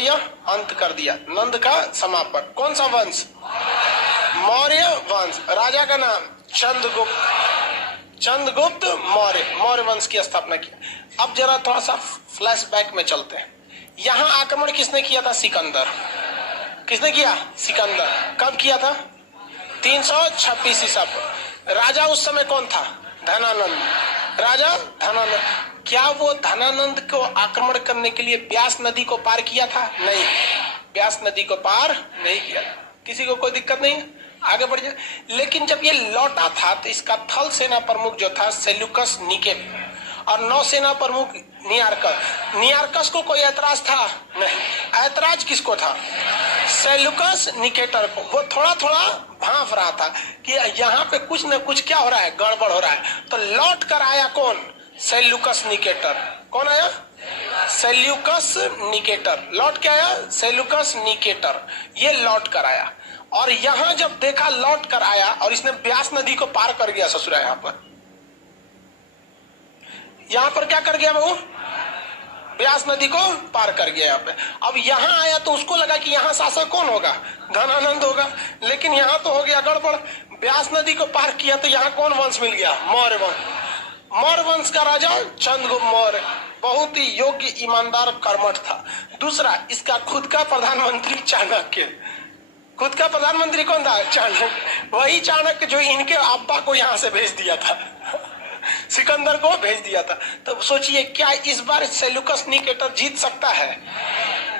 यह अंत कर दिया, नंद का समापन। कौन सा वंश? मौर्य वंश। राजा का नाम चंद्रगुप्त। चंद्रगुप्त मौर्य, मौर्य वंश की स्थापना की। अब जरा थोड़ा सा फ्लैशबैक में चलते हैं। यहाँ आक्रमण किसने किया था? सिकंदर। किसने किया? सिकंदर। कब किया था? 326 ईसा पर। राजा उस समय कौन था? धनानंद। राजा धनानंद। क्या वो धनानंद को आक्रमण करने के लिए ब्यास नदी को पार किया था? नहीं, ब्यास नदी को पार नहीं किया। किसी को कोई दिक्कत नहीं, आगे बढ़ जाए। लेकिन जब ये लौटा था तो इसका थल सेना प्रमुख जो था सेल्यूकस निके और नौसेना प्रमुख नियारकस। नियारकस को कोई ऐतराज था? नहीं। ऐतराज किसको था? सेल्यूकस निकेटर को। वो थोड़ा थोड़ा भांफ रहा था कि यहाँ पे कुछ न कुछ क्या हो रहा है, गड़बड़ हो रहा है। तो लौट कर आया कौन? Seleucus Nicator. कौन आया? Seleucus Nicator. लौट के आया सेल्यूकस निकेटर, ये लौट कर आया। और यहां जब देखा लौट कर आया और इसने ब्यास नदी को पार कर गया ससुरा। यहां पर क्या कर गया वो? ब्यास नदी को पार कर गया यहाँ पे। अब यहाँ आया तो उसको लगा कि यहाँ शासक कौन होगा? धनानंद होगा। लेकिन यहाँ तो हो गया गड़बड़। ब्यास नदी को पार किया तो यहाँ कौन वंश मिल गया? मौर्य वंश। मौर्य वंश का राजा चंद्रगुप्त मौर्य बहुत ही योग्य, ईमानदार, कर्मठ था। दूसरा, इसका खुद का प्रधानमंत्री चाणक्य। खुद का प्रधानमंत्री कौन था? चाणक्य। वही चाणक्य जो इनके अब्बा को यहाँ से भेज दिया था, सिकंदर को भेज दिया था। तो सोचिए क्या इस बार सेल्यूकस निकेटर जीत सकता है?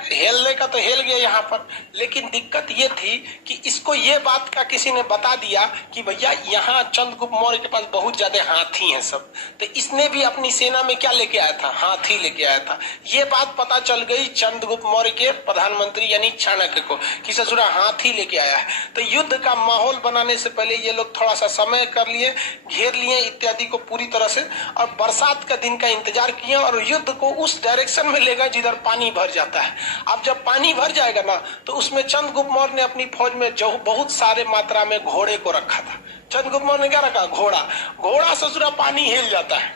हेलने का तो हेल गया यहाँ पर। लेकिन दिक्कत ये थी कि इसको ये बात का किसी ने बता दिया कि भैया यहाँ चंद्रगुप्त मौर्य के पास बहुत ज्यादा हाथी हैं सब। तो इसने भी अपनी सेना में क्या लेके आया था? हाथी लेके आया था। ये बात पता चल गई चंद्रगुप्त मौर्य के प्रधानमंत्री यानी चाणक्य को कि ससुरा हाथी लेके आया है। तो युद्ध का माहौल बनाने से पहले ये लोग थोड़ा सा समय कर लिए, घेर लिए इत्यादि को पूरी तरह से, और बरसात का दिन का इंतजार किया और युद्ध को उस डायरेक्शन में ले गए जिधर पानी भर जाता है। अब जब पानी भर जाएगा ना तो उसमें चंद्रगुप्त मौर्य ने अपनी फौज में जो बहुत सारे मात्रा में घोड़े को रखा था। चंद्रगुप्त मौर्य ने क्या रखा? घोड़ा। घोड़ा ससुरा पानी हिल जाता है,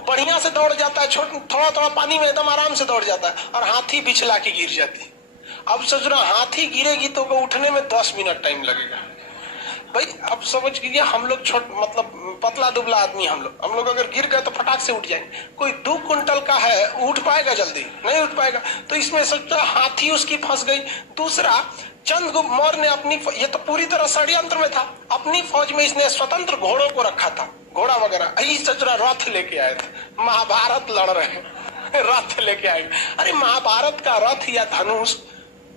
बढ़िया से दौड़ जाता है, थोड़ा थोड़ा पानी में एकदम आराम से दौड़ जाता है, और हाथी बिछला के गिर जाती। अब ससुरा हाथी गिरेगी तो उठने में 10 मिनट टाइम लगेगा। भाई अब समझ लीजिए हम लोग मतलब पतला दुबला आदमी, हम लोग अगर गिर गए तो फटाक से उठ जाएंगे। कोई 2 कुंटल का है, उठ पाएगा? जल्दी नहीं उठ पाएगा। तो इसमें सोचता हाथी उसकी फंस गई। दूसरा, चंद्रगुप्त मौर्य ने अपनी, ये तो पूरी तरह षड्यंत्र में था, अपनी फौज में इसने स्वतंत्र घोड़ों को रखा था, घोड़ा वगैरह। सचरा रथ लेके आए थे, महाभारत लड़ रहे हैं, रथ लेके आए। अरे महाभारत का रथ या धनुष,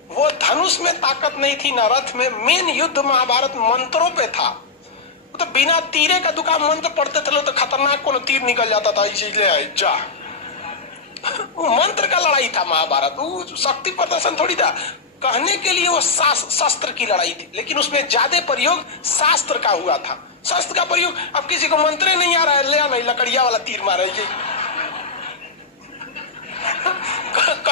वो धनुष में ताकत नहीं थी ना रथ में। मेन युद्ध महाभारत मंत्रों पे था। तो बिना तीरे का दुकान मंत्र पढ़ते थे तो खतरनाक कोनो तीर निकल जाता था, इसलिए आए जा। वो मंत्र का लड़ाई था महाभारत, वो शक्ति प्रदर्शन थोड़ी था। कहने के लिए वो शस्त्र की लड़ाई थी, लेकिन उसमें ज्यादा प्रयोग शास्त्र का हुआ था। शस्त्र का प्रयोग, अब किसी को मंत्र नहीं आ रहा है, ले नहीं लकड़िया वाला तीर मारे,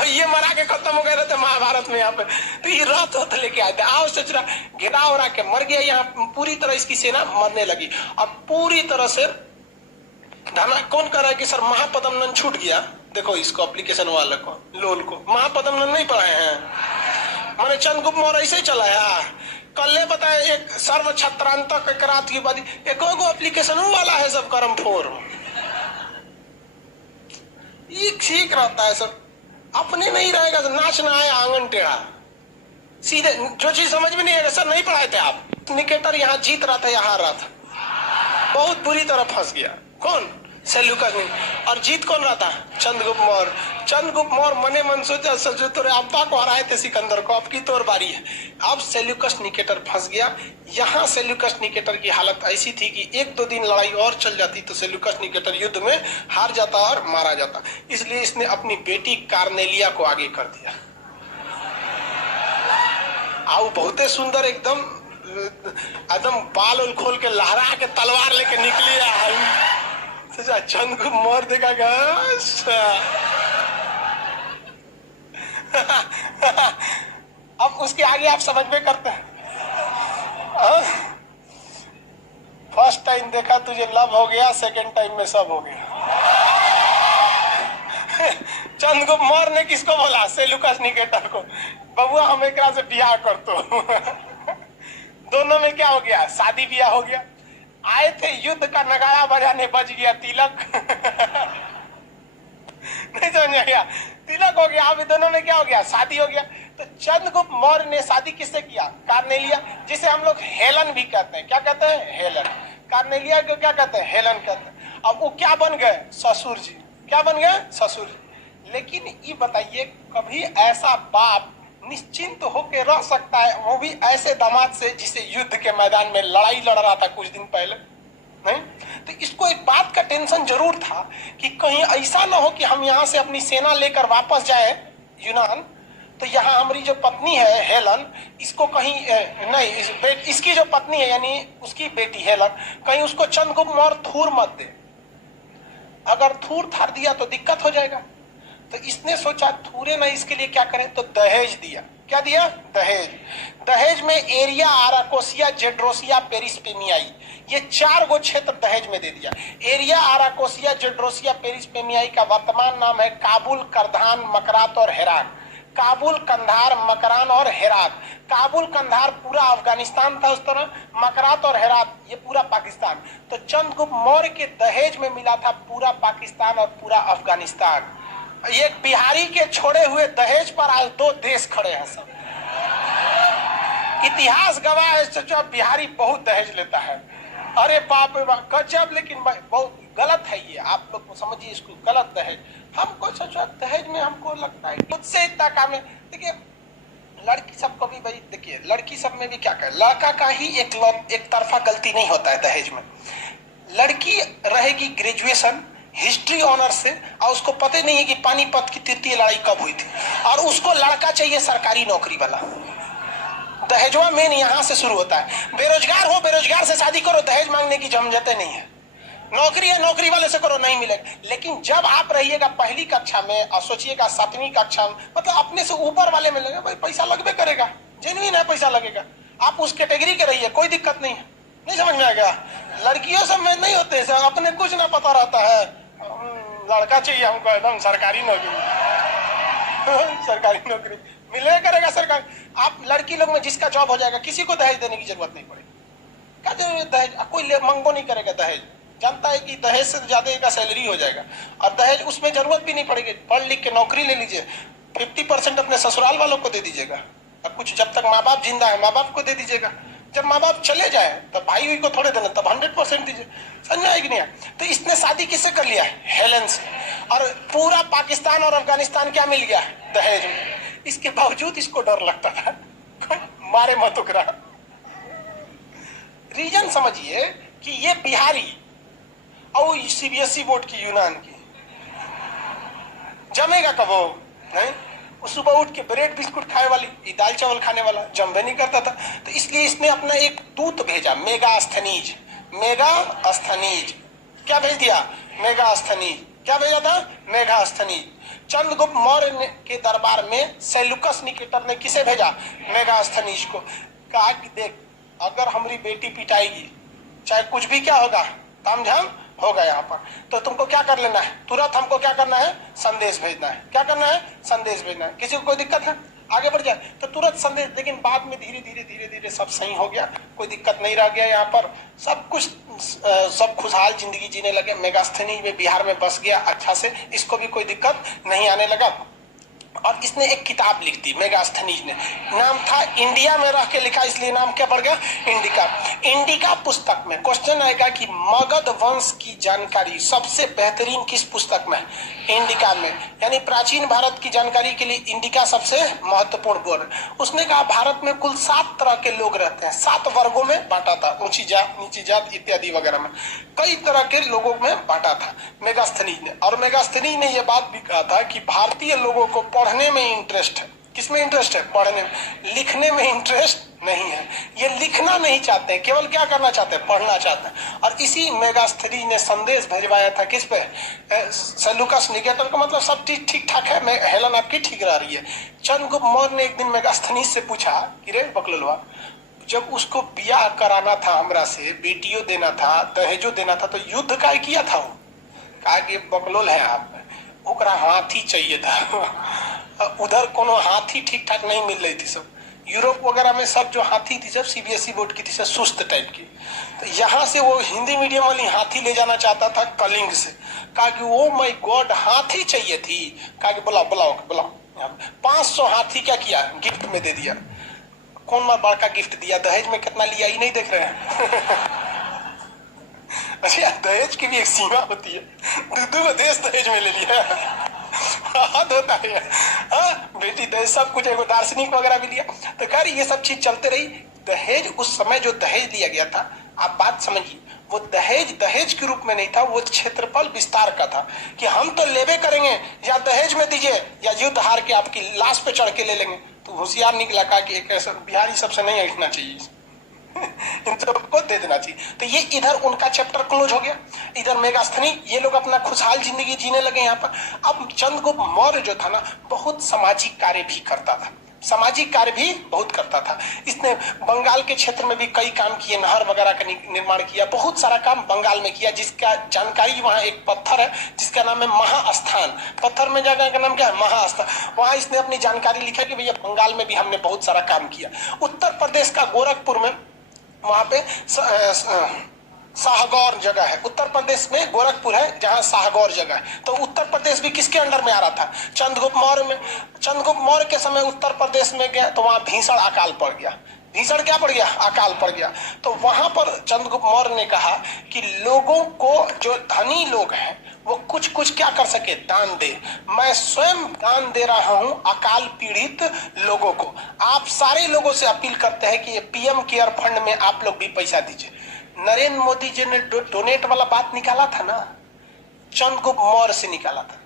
ये मरा के खत्म हो गए थे महाभारत में यहाँ पे। तो ये रथ लेके आए थे। आओ सचरा घेरा हो रहा के मर गया। यहाँ पूरी तरह इसकी सेना मरने लगी। अब पूरी तरह से धना कौन कर रहा है कि सर महापद्मनंद छूट गया। देखो इसको एप्लीकेशन वाले को, लोल को महापद्मनंद नहीं पढ़ाए हैं। मैंने चंद्रगुप्त मौर्य ऐसे ही चलाया। कल बताया एक सर्व छत्रांतक करात की बात, एक एप्लीकेशन वाला है सब कर्म फोर। ये ठीक रहता है सब, अपने नहीं रहेगा तो नाच ना आए आंगन टेढ़ा। सीधे जो चीज समझ में नहीं आएगा, सर नहीं पढ़ाए थे आप। निकेटर यहाँ जीत रहा था, यहाँ रहा था, बहुत बुरी तरह फंस गया। कौन? सेल्यूकस ने। और जीत कौन रहा था? चंद्रगुप्त मौर्य। चंद्रगुप्त मौर्य मने मन सोचा सर तोरे अब्बा को हराए थे सिकंदर को, अब की तोर बारी है। अब सेल्यूकस निकेटर फंस गया। यहाँ सेल्यूकस निकेटर की हालत ऐसी थी कि 1-2 दिन लड़ाई और चल जाती तो सेल्यूकस निकेटर युद्ध में हार जाता और मारा जाता। इसलिए इसने अपनी बेटी कार्नेलिया को आगे कर दिया। आओ बहुते सुंदर, एकदम बाल खोल के लहरा के तलवार लेके निकली है। चंद्रगुप्त मौर्य देखा अब उसके आगे आप समझ में करते हैं। फर्स्ट टाइम देखा तुझे लव हो गया, सेकंड टाइम में सब हो गया। चंद्रगुप्त मौर्य ने किसको बोला? सेल्यूकस निकेटर को, बबुआ हम एक से बियाह कर तो। दोनों में क्या हो गया? शादी बियाह हो गया। आए थे युद्ध का नगाड़ा बजाने, बज गया तिलक। नहीं समझ में गया? तिलक हो गया। अब दोनों में क्या हो गया? शादी हो गया। तो चंद्रगुप्त मौर्य ने शादी किससे किया? कार्नेलिया, जिसे हम लोग हेलन भी कहते हैं। क्या कहते हैं? हेलन। कार्नेलिया को क्या कहते हैं? हेलन कहते हैं। अब वो क्या बन गए? ससुर जी। क्या बन गए? ससुर जी। लेकिन ये बताइए, कभी ऐसा बाप निश्चिंत होकर रह सकता है, वो भी ऐसे दामाद से जिसे युद्ध के मैदान में लड़ाई लड़ रहा था कुछ दिन पहले? नहीं। तो इसको एक बात का टेंशन जरूर था कि कहीं ऐसा ना हो कि हम यहाँ से अपनी सेना लेकर वापस जाए यूनान, तो यहाँ हमारी जो पत्नी है हेलन, इसको कहीं नहीं, इसकी जो पत्नी है यानी उसकी बेटी हेलन, कहीं उसको चंद्रगुप्त मौर्य थूर मत दे। अगर थूर थार दिया तो दिक्कत हो जाएगा। तो इसने सोचा थूरे ना, इसके लिए क्या करें? तो दहेज दिया। क्या दिया? दहेज। दहेज में एरिया, आराकोसिया, जेड्रोसिया, पेरिस्पेमियाई, ये 4 गो क्षेत्र दहेज में दे दिया। एरिया, आराकोसिया, जेड्रोसिया, पेरिस्पेमियाई का वर्तमान नाम है काबुल, करधान, मकरात और हेरात। काबुल, कंधार, मकरान और हेरात। काबुल, कंधार पूरा अफगानिस्तान था उस तरह, मकरात और हेरात ये पूरा पाकिस्तान। तो चंद्रगुप्त मौर्य के दहेज में मिला था पूरा पाकिस्तान और पूरा अफगानिस्तान। एक बिहारी के छोड़े हुए दहेज पर आज 2 देश खड़े हैं सब। इतिहास गवाह है, सोचो बिहारी बहुत दहेज लेता है। अरे बाप रे बाप, गजब। लेकिन बहुत गलत है ये, आप लोग समझिए इसको, गलत दहेज। हमको सोचो दहेज में हमको लगता है मुझसे इतना काम है। देखिए लड़की सब को भी भाई, देखिए लड़की सब में भी क्या कहे, लड़का का ही एक तरफा गलती नहीं होता है दहेज में। लड़की रहेगी ग्रेजुएशन हिस्ट्री ऑनर से, और उसको पता नहीं है कि पानीपत की तृतीय लड़ाई कब हुई थी, और उसको लड़का चाहिए सरकारी नौकरी वाला। दहेजवा मेन यहाँ से शुरू होता है। बेरोजगार हो, बेरोजगार से शादी करो, दहेज मांगने की झंझटें नहीं है। नौकरी है, नौकरी वाले से करो, नहीं मिलेगा। लेकिन जब आप रहिएगा पहली कक्षा में और सोचिएगा 7वीं कक्षा में, मतलब अपने से ऊपर वाले में लगेगा, भाई पैसा लगबे करेगा, जेन्युइन है, पैसा लगेगा, आप उस कैटेगरी के रहिए, कोई दिक्कत नहीं है। नहीं समझ में आ गया? लड़कियों सब में नहीं होते, अपने कुछ ना पता रहता है, लड़का चाहिए हमको एकदम सरकारी नौकरी। सरकारी नौकरी मिले करेगा सरकार। आप लड़की लोग में जिसका जॉब हो जाएगा, किसी को दहेज देने की जरूरत नहीं पड़ेगी। क्या जरूरत दहेज? कोई मंगो नहीं करेगा दहेज, जानता है कि दहेज से ज्यादा का सैलरी हो जाएगा, और दहेज उसमें जरूरत भी नहीं पड़ेगी। पढ़ लिख के नौकरी ले लीजिए, 50% अपने ससुराल वालों को दे दीजिएगा, और कुछ जब तक माँ बाप जिंदा है माँ बाप को दे दीजिएगा। जब माँ बाप चले जाए तब भाई को थोड़े देना, तब 100% दीजिए। समझ आएगी नहीं? तो इसने शादी किससे कर लिया? हेलन से। और पूरा पाकिस्तान और अफगानिस्तान क्या मिल गया? दहेज में। इसके बावजूद इसको डर लगता था, मारे मत उकरा। रीजन समझिए कि ये बिहारी और सीबीएसई बोर्ड की यूनान की जमेगा कब? वो नहीं। सुबह उठ के ब्रेड बिस्कुट खाए वाली, दाल चावल खाने वाला जम्बे नहीं करता था। तो इसलिए इसने अपना एक दूत भेजा, मेगास्थनीज। मेगास्थनीज क्या भेज दिया? मेगास्थनीज। क्या भेजा था? मेगास्थनीज। चंद्रगुप्त मौर्य के दरबार में सेल्यूकस निकेटर ने किसे भेजा? मेगास्थनीज को। कहा कि देख, अगर हमारी बेटी पिटाएगी, चाहे कुछ भी क्या होगा, तामझाम होगा यहाँ पर, तो तुमको क्या कर लेना है? तुरंत हमको क्या करना है? संदेश भेजना है। क्या करना है? संदेश भेजना है। किसी को कोई दिक्कत है आगे बढ़ जाए तो तुरंत संदेश। लेकिन बाद में धीरे धीरे सब सही हो गया, कोई दिक्कत नहीं रह गया, यहाँ पर सब कुछ सब खुशहाल जिंदगी जीने लगे। मेगास्थनीज में बिहार में बस गया अच्छा से, इसको भी कोई दिक्कत नहीं आने लगा। और इसने एक किताब लिख दी मेगास्थनीज ने, नाम था इंडिया में रह के लिखा, इसलिए नाम क्या पड़ गया? इंडिका। इंडिका पुस्तक में क्वेश्चन आएगा कि मगध वंश की जानकारी सबसे बेहतरीन किस पुस्तक में? इंडिका में। यानी प्राचीन भारत की जानकारी के लिए इंडिका सबसे महत्वपूर्ण बोर्ड। उसने कहा भारत में कुल 7 तरह के लोग रहते हैं, 7 वर्गों में बांटा था, ऊंची जात, नीची जात इत्यादि वगैरह में कई तरह के लोगों में बांटा था मेगास्थनीज ने। और मेगास्थनीज ने यह बात भी कहा था कि भारतीय लोगों को पढ़ने में इंटरेस्ट है। किसमें इंटरेस्ट है? पढ़ने में। लिखने में इंटरेस्ट नहीं है, ये लिखना नहीं चाहते, केवल क्या करना चाहते हैं? पढ़ना चाहते हैं। और इसी मेगास्थनीज ने संदेश भेजवाया था किस पे? सेल्यूकस निकेटर को। मतलब सब चीज ठीक ठाक है, मैं हेलन आपकी ठीक रह रही है। चंद्रगुप्त मौर्य ने एक दिन मेगास्थनीज से पूछा कि रे बकलोलवा, जब उसको बियाह कराना था हमरा से, बेटियों देना था, दहेजो देना था, तो युद्ध काय किया था? वो कहा कि बकलोल है आप, ओकरा हाथी चाहिए था। उधर कोनो हाथी ठीक ठाक नहीं मिल रही थी, सब यूरोप वगैरह में सब जो हाथी थी सब सीबीएसई बोर्ड की थी, सब सुस्त टाइप की। तो यहाँ से वो हिंदी मीडियम वाली हाथी ले जाना चाहता था कलिंग से। कहा कि ओ माय गॉड हाथी चाहिए थी। कहा कि बुलाओ बुलाओ बुलाओ। 500 हाथी क्या किया, गिफ्ट में दे दिया। कौन बड़का गिफ्ट दिया, दहेज में कितना लिया ये नहीं देख रहे हैं। अच्छा दहेज की भी एक सीमा होती है, दूध देश दहेज में ले लिया। हद होता है। बेटी दहेज सब कुछ, एगो दार्शनिक वगैरह भी लिया। तो खैर ये सब चीज चलते रही। दहेज उस समय जो दहेज लिया गया था, आप बात समझिए, वो दहेज दहेज के रूप में नहीं था, वो क्षेत्रफल विस्तार का था कि हम तो लेवे करेंगे, या दहेज में दीजिए या युद्ध हार के आपकी लाश पे चढ़ के ले लेंगे। तो होशियार निकला, कहा कि एक ऐसा बिहारी सबसे नहीं ऐठना चाहिए, इन सबको दे देना चाहिए। तो ये इधर उनका चैप्टर क्लोज हो गया। इधर मेगास्थनी ये लोग अपना खुशहाल जिंदगी जीने लगे यहाँ पर। अब चंद्रगुप्त मौर्य जो था ना, बहुत सामाजिक कार्य भी करता था, सामाजिक कार्य भी बहुत करता था। इसने बंगाल के क्षेत्र में भी कई काम किए, नहर वगैरह का निर्माण किया, बहुत सारा काम बंगाल में किया, जिसका जानकारी वहाँ एक पत्थर है जिसका नाम है महास्थान। पत्थर में जगह का नाम क्या है, महास्थान। वहाँ इसने अपनी जानकारी लिखा कि भैया बंगाल में भी हमने बहुत सारा काम किया। उत्तर प्रदेश का गोरखपुर में वहां पे शाहगौर जगह है, उत्तर प्रदेश में गोरखपुर है जहां शाहगौर जगह है। तो उत्तर प्रदेश भी किसके अंडर में आ रहा था, चंद्रगुप्त मौर्य में। चंद्रगुप्त मौर्य के समय उत्तर प्रदेश में गया तो वहां भीषण अकाल पड़ गया। भीषण क्या पड़ गया, अकाल पड़ गया। तो वहां पर चंद्रगुप्त मौर्य ने कहा कि लोगों को, जो धनी लोग हैं वो कुछ कुछ क्या कर सके, दान दे। मैं स्वयं दान दे रहा हूं अकाल पीड़ित लोगों को। आप सारे लोगों से अपील करते हैं कि ये पीएम केयर फंड में आप लोग भी पैसा दीजिए। नरेंद्र मोदी जी ने डोनेट वाला बात निकाला था ना, चंद्रगुप्त मौर्य से निकाला था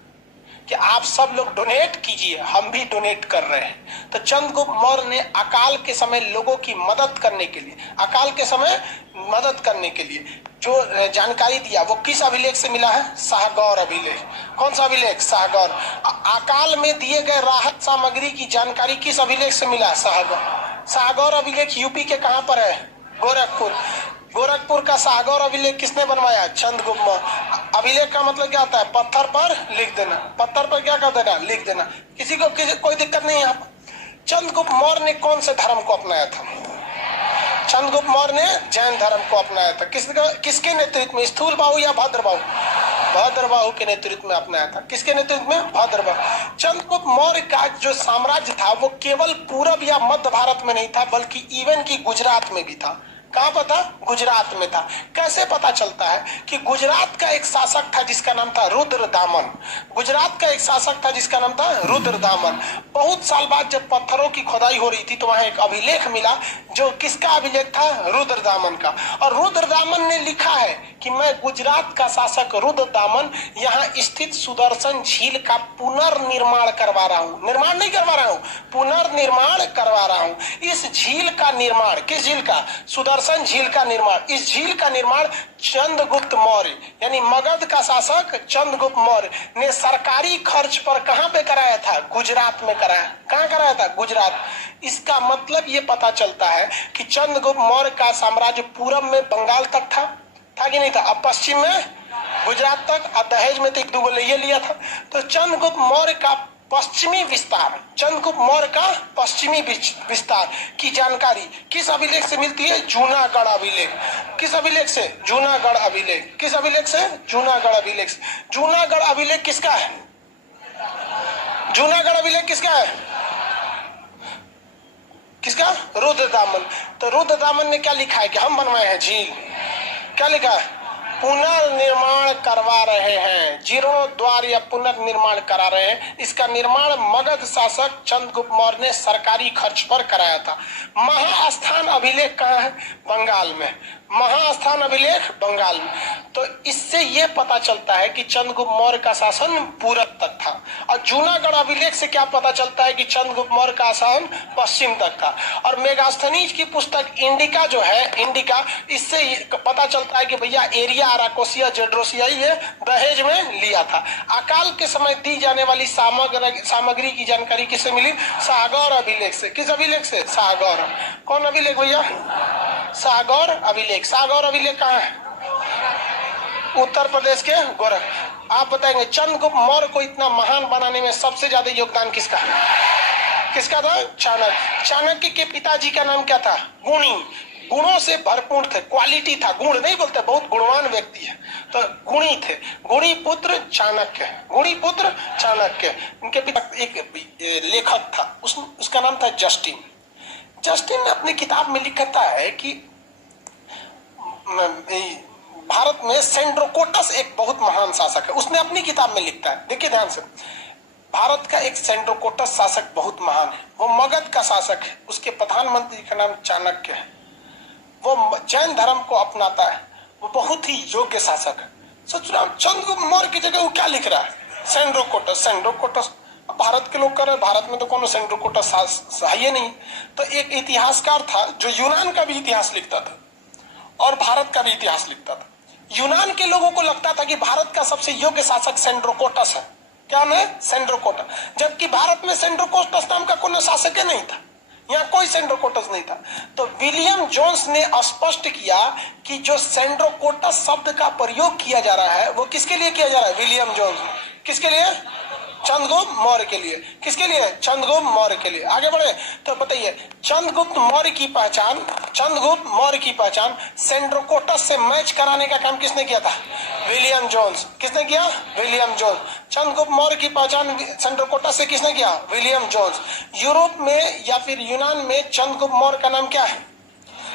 कि आप सब लोग डोनेट कीजिए, हम भी डोनेट कर रहे हैं। तो चंद्रगुप्त मौर्य ने अकाल के समय लोगों की मदद करने के लिए, अकाल के समय मदद करने के लिए जो जानकारी दिया वो किस अभिलेख से मिला है, शाहगौर अभिलेख। कौन सा अभिलेख, शाहगौर। अकाल में दिए गए राहत सामग्री की जानकारी किस अभिलेख से मिला, शाहगौर। शाहगौर अभिलेख यूपी के कहां पर है, गोरखपुर। गोरखपुर का शाहगौर अभिलेख किसने बनवाया, चंद्रगुप्त मौर्य। अभिलेख का मतलब क्या होता है, पत्थर पर लिख देना। पत्थर पर क्या कर देना, लिख देना। किसी को कोई दिक्कत नहीं है यहाँ पर। चंद्रगुप्त मौर्य ने कौन से धर्म को अपनाया था, चंद्रगुप्त मौर्य ने जैन धर्म को अपनाया था। किसके नेतृत्व में, स्थूलबाहु या भद्रबाहु, भद्रबाहु के नेतृत्व में अपनाया था। किसके नेतृत्व में, भद्रबाहु। चंद्रगुप्त मौर्य का जो साम्राज्य था वो केवल पूरब या मध्य भारत में नहीं था, बल्कि इवन की गुजरात में भी था। कहां पर था, गुजरात में था। कैसे पता चलता है कि गुजरात का एक शासक था जिसका नाम था रुद्रदामन। गुजरात का एक शासक था जिसका नाम था रुद्रदामन। बहुत साल बाद जब पत्थरों की खुदाई हो रही थी तो वहां एक अभिलेख मिला, जो किसका अभिलेख था, रुद्रदामन का। और रुद्रदामन ने लिखा है कि मैं गुजरात का शासक रुद्रदामन यहाँ स्थित सुदर्शन झील का पुनर्निर्माण करवा रहा हूँ। निर्माण नहीं करवा रहा हूँ, पुनर्निर्माण करवा रहा हूँ। इस झील का निर्माण, किस झील का, सुदर्शन झील का निर्माण। इस झील का निर्माण चंद्रगुप्त मौर्य यानी मगध का शासक चंद्रगुप्त मौर्य ने सरकारी खर्च पर कहां पे कराया था, गुजरात में कराया। कहां कराया था, गुजरात। इसका मतलब ये पता चलता है कि चंद्रगुप्त मौर्य का साम्राज्य पूरब में बंगाल तक था कि नहीं था, अब पश्चिम में गुजरात तक, अब दहेज में तो एक दो ले लिया था। तो चंद्रगुप्त मौर्य का पश्चिमी विस्तार, चंद्रगुप्त मौर्य का पश्चिमी विस्तार की जानकारी किस अभिलेख से मिलती है, जूनागढ़ अभिलेख। किस अभिलेख से, जूनागढ़ अभिलेख। किस अभिलेख से, जूनागढ़ अभिलेख से। जूनागढ़ अभिलेख किसका है, जूनागढ़ अभिलेख किसका है, किसका, रुद्रदामन। तो रुद्रदामन ने क्या लिखा है कि हम बनवाए हैं झील, क्या लिखा है, पुनर्निर्माण करवा रहे हैं, जीर्णोद्वार या पुनर्निर्माण करा रहे हैं। इसका निर्माण मगध शासक चंद्रगुप्त मौर्य ने सरकारी खर्च पर कराया था। महास्थान अभिलेख कहाँ है, बंगाल में। महास्थान अभिलेख बंगाल में। तो इससे यह पता चलता है कि चंद्रगुप्त मौर्य का शासन पूरब तक था। और जूनागढ़ अभिलेख से क्या पता चलता है कि चंद्रगुप्त मौर्य का शासन पश्चिम तक था। और मेगास्थनीज की पुस्तक इंडिका जो है, इंडिका, इससे पता चलता है कि भैया एरिया अराकोसिया जेड्रोसिया ये दहेज में लिया था। अकाल के समय दी जाने वाली सामग्री की जानकारी किससे मिली, शाहगौर अभिलेख से। किस अभिलेख से, शाहगौर। कौन अभिलेख भैया, शाहगौर अभिलेख। शाहगौर अभिलेख कहाँ है, उत्तर प्रदेश के गोरख। आप बताएंगे चंद्रगुप्त मौर्य को इतना महान बनाने में सबसे ज्यादा योगदान किसका किसका था? चाणक्य। चाणक्य के पिताजी का नाम क्या था? गुणी, गुणों से भरपूर थे, क्वालिटी था, गुण नहीं बोलते, बहुत गुणवान व्यक्ति है, तो गुणी थे। गुणी पुत्र चाणक्य, गुणी पुत्र चाणक्य। उनके पिता एक लेखक था, उसका नाम था जस्टिन। जस्टिन ने अपनी किताब में लिखता है कि भारत में सेंड्रोकोटस एक बहुत महान शासक है। उसने अपनी किताब में लिखता है, देखिए ध्यान से, भारत का एक सेंड्रोकोटस शासक बहुत महान है, वो मगध का शासक है, उसके प्रधानमंत्री का नाम चाणक्य है, वो जैन धर्म को अपनाता है, वो बहुत ही योग्य शासक है। सोच रहे चंद्रगुप्त मौर्य की जगह वो क्या लिख रहा है? सेंड्रोकोटस। सेंड्रोकोटस भारत के लोग कर रहे, भारत में तो कौन सेंड्रोकोटस है ही नहीं। तो एक इतिहासकार था जो यूनान का भी इतिहास लिखता था और भारत का भी इतिहास लिखता था। यूनान के लोगों को लगता था कि भारत का सबसे योग्य शासक सेंड्रोकोटस है। क्या नाम है? सेंड्रोकोटस। जबकि भारत में सेंड्रोकोटस नाम का कोई शासक नहीं था, यहाँ कोई सेंड्रोकोटस नहीं था। तो विलियम जोन्स ने स्पष्ट किया कि जो सेंड्रोकोटस शब्द का प्रयोग किया जा रहा है वो किसके लिए किया जा रहा है? William Jones. किसके लिए? चंद्रगुप्त मौर्य के लिए। किसके लिए? चंद्रगुप्त मौर्य के लिए। आगे बढ़े तो बताइए, चंद्रगुप्त मौर्य की पहचान, चंद्रगुप्त मौर्य की पहचान सेंड्रोकोटस से मैच कराने का काम किसने किया था? William Jones. किसने किया? William Jones. चंद्रगुप्त मौर्य की पहचान सेंड्रोकोटस से किसने किया? William Jones. यूरोप में या फिर यूनान में चंद्रगुप्त मौर्य का नाम क्या है?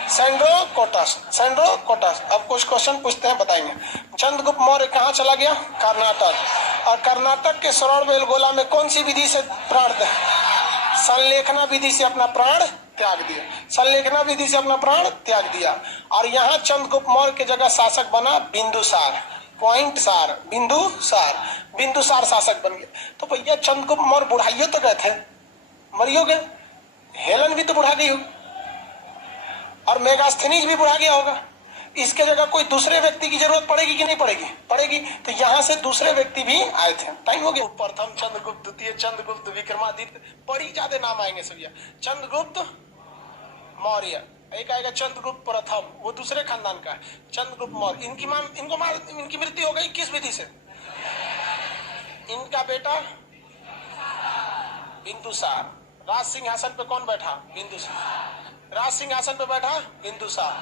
सेंड्रोकोटस। सेंड्रोकोटस। अब कुछ क्वेश्चन पूछते हैं, बताएंगे। चंद्रगुप्त मौर्य कहाँ चला गया? कर्नाटक। और कर्नाटक के श्रवणबेलगोला में कौन सी विधि से प्राण, संलेखना विधि से अपना प्राण त्याग दिया। संलेखना विधि से अपना प्राण त्याग दिया। और यहाँ चंद्रगुप्त मौर्य की जगह शासक बना बिंदुसार। पॉइंट सार, बिंदुसार। बिंदुसार शासक बन गया। तो भैया चंद्रगुप्त मौर्य बुढ़ाइयों तो गए थे, मरियो गए, हेलन भी तो बुढ़ा गई होगी और मेगास्थनीज भी बुढ़ा गया होगा। इसके जगह कोई दूसरे व्यक्ति की जरूरत पड़ेगी कि नहीं पड़ेगी? पड़ेगी। तो यहाँ से दूसरे व्यक्ति भी आए थे। टाइम हो गया। प्रथम चंद्रगुप्त, द्वितीय चंद्रगुप्त, विक्रमादित्य, बड़ी ज्यादा नाम आएंगे सब। चंद्रगुप्त मौर्य, एक आएगा चंद्रगुप्त प्रथम, वो दूसरे खानदान का है। चंद्रगुप्त मौर्य, इनकी मृत्यु हो गई किस विधि से? इनका बेटा बिंदुसार। राज सिंहासन पे कौन बैठा? बिंदुसार। राज सिंहासन पे बैठा बिंदुसार।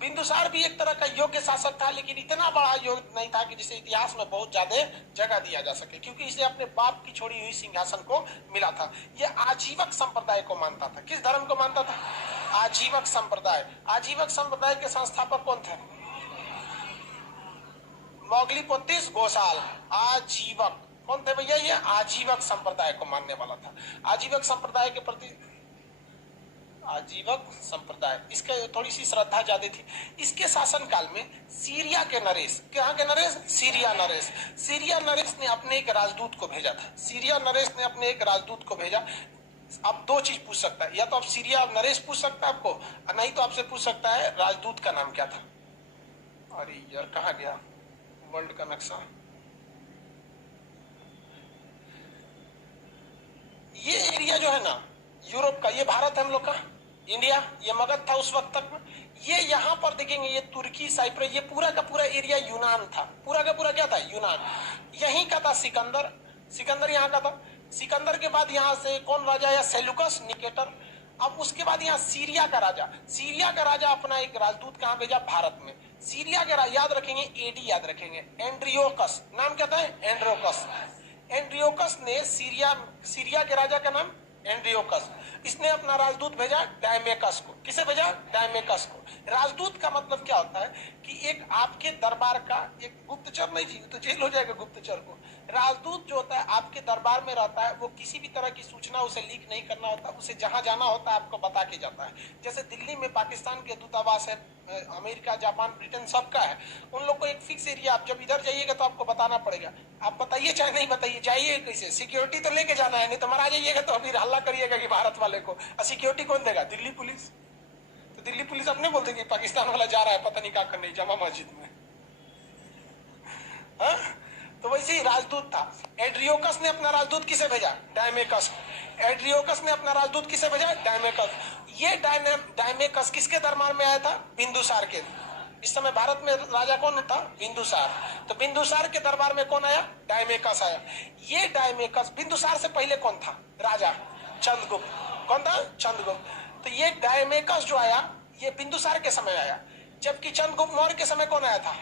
बिंदुसार भी एक तरह का योग्य शासक था, लेकिन इतना बड़ा योग्य नहीं था कि जिसे इतिहास में बहुत ज्यादा जगह दिया जा सके, क्योंकि इसे अपने बाप की छोड़ी हुई सिंहासन को मिला था। यह आजीवक संप्रदाय को मानता था। किस धर्म को मानता था? आजीवक संप्रदाय। आजीवक संप्रदाय के संस्थापक कौन थे? मोगलीपोतिस गोसाल। आजीवक कौन थे भैया? ये आजीवक संप्रदाय को मानने वाला था। आजीवक संप्रदाय के प्रति, आजीवक संप्रदाय, इसके थोड़ी सी श्रद्धा ज्यादा थी। इसके शासन काल में सीरिया के नरेश, कहाँ के नरेश? सीरिया नरेश। सीरिया नरेश ने अपने एक राजदूत को भेजा था। सीरिया नरेश ने अपने एक राजदूत को भेजा। अब दो चीज पूछ सकता है, या तो आप सीरिया नरेश पूछ सकता है आपको, नहीं तो आपसे पूछ सकता है राजदूत का नाम क्या था। अरे यार कहाँ गया वर्ल्ड का नक्शा? ये एरिया जो है ना यूरोप का, ये भारत है हम लोग का, इंडिया, ये मगध था उस वक्त तक में। ये यहाँ पर देखेंगे, ये तुर्की, साइप्रस, ये पूरा का पूरा एरिया यूनान था। पूरा का पूरा क्या था? यूनान। यहीं का था सिकंदर। सिकंदर यहाँ का था। सिकंदर के बाद यहाँ से कौन राजा आया? Seleucus, Nicator. अब उसके बाद यहाँ सीरिया का राजा, सीरिया का राजा अपना एक राजदूत कहाँ भेजा? भारत में। सीरिया का याद रखेंगे, एडी याद रखेंगे, एंड्रियोकस। नाम क्या था? एंड्रियोकस। एंड्रियोकस ने सीरिया के राजा का नाम एंड्रियोकस। इसने अपना राजदूत भेजा डायमेकस को। किसे भेजा? डायमेकस को। राजदूत का मतलब क्या होता है कि एक आपके दरबार का एक गुप्तचर, नहीं जी तो जेल हो जाएगा गुप्तचर को। राजदूत जो होता है आपके दरबार में रहता है, वो किसी भी तरह की सूचना उसे लीक नहीं करना होता, उसे जहां जाना होता है आपको बता के जाता है। जैसे दिल्ली में पाकिस्तान के दूतावास है, अमेरिका, जापान, ब्रिटेन सबका है। उन लोग को एक फिक्स एरिया, आप जब इधर जाइएगा तो आपको बताना पड़ेगा। आप बताइए चाहे नहीं बताइए, जाइए कैसे, सिक्योरिटी तो लेके जाना है, नहीं तो मरा जाइएगा तो अभी हल्ला करिएगा कि भारत वाले को। सिक्योरिटी कौन देगा? दिल्ली पुलिस। तो दिल्ली पुलिस अपने बोल देगी पाकिस्तान वाला जा रहा है पता नहीं क्या करने जमा मस्जिद में। हा? तो वैसे ही राजदूत था। एड्रियोकस ने अपना राजदूत किसे भेजा? डायमेकस। एड्रियोकस ने अपना राजदूत किसे भेजा? डायमेकस। ये डायमेकस किसके दरबार में आया था? बिंदुसार के। इस समय भारत में राजा कौन था? बिंदुसार। तो बिंदुसार के दरबार में कौन आया? डायमेकस आया। ये डायमेकस, बिंदुसार से पहले कौन था राजा? चंद्रगुप्त। कौन था? चंद्रगुप्त। तो ये डायमेकस जो आया ये बिंदुसार के समय आया, जबकि चंद्रगुप्त मौर्य के समय कौन आया था?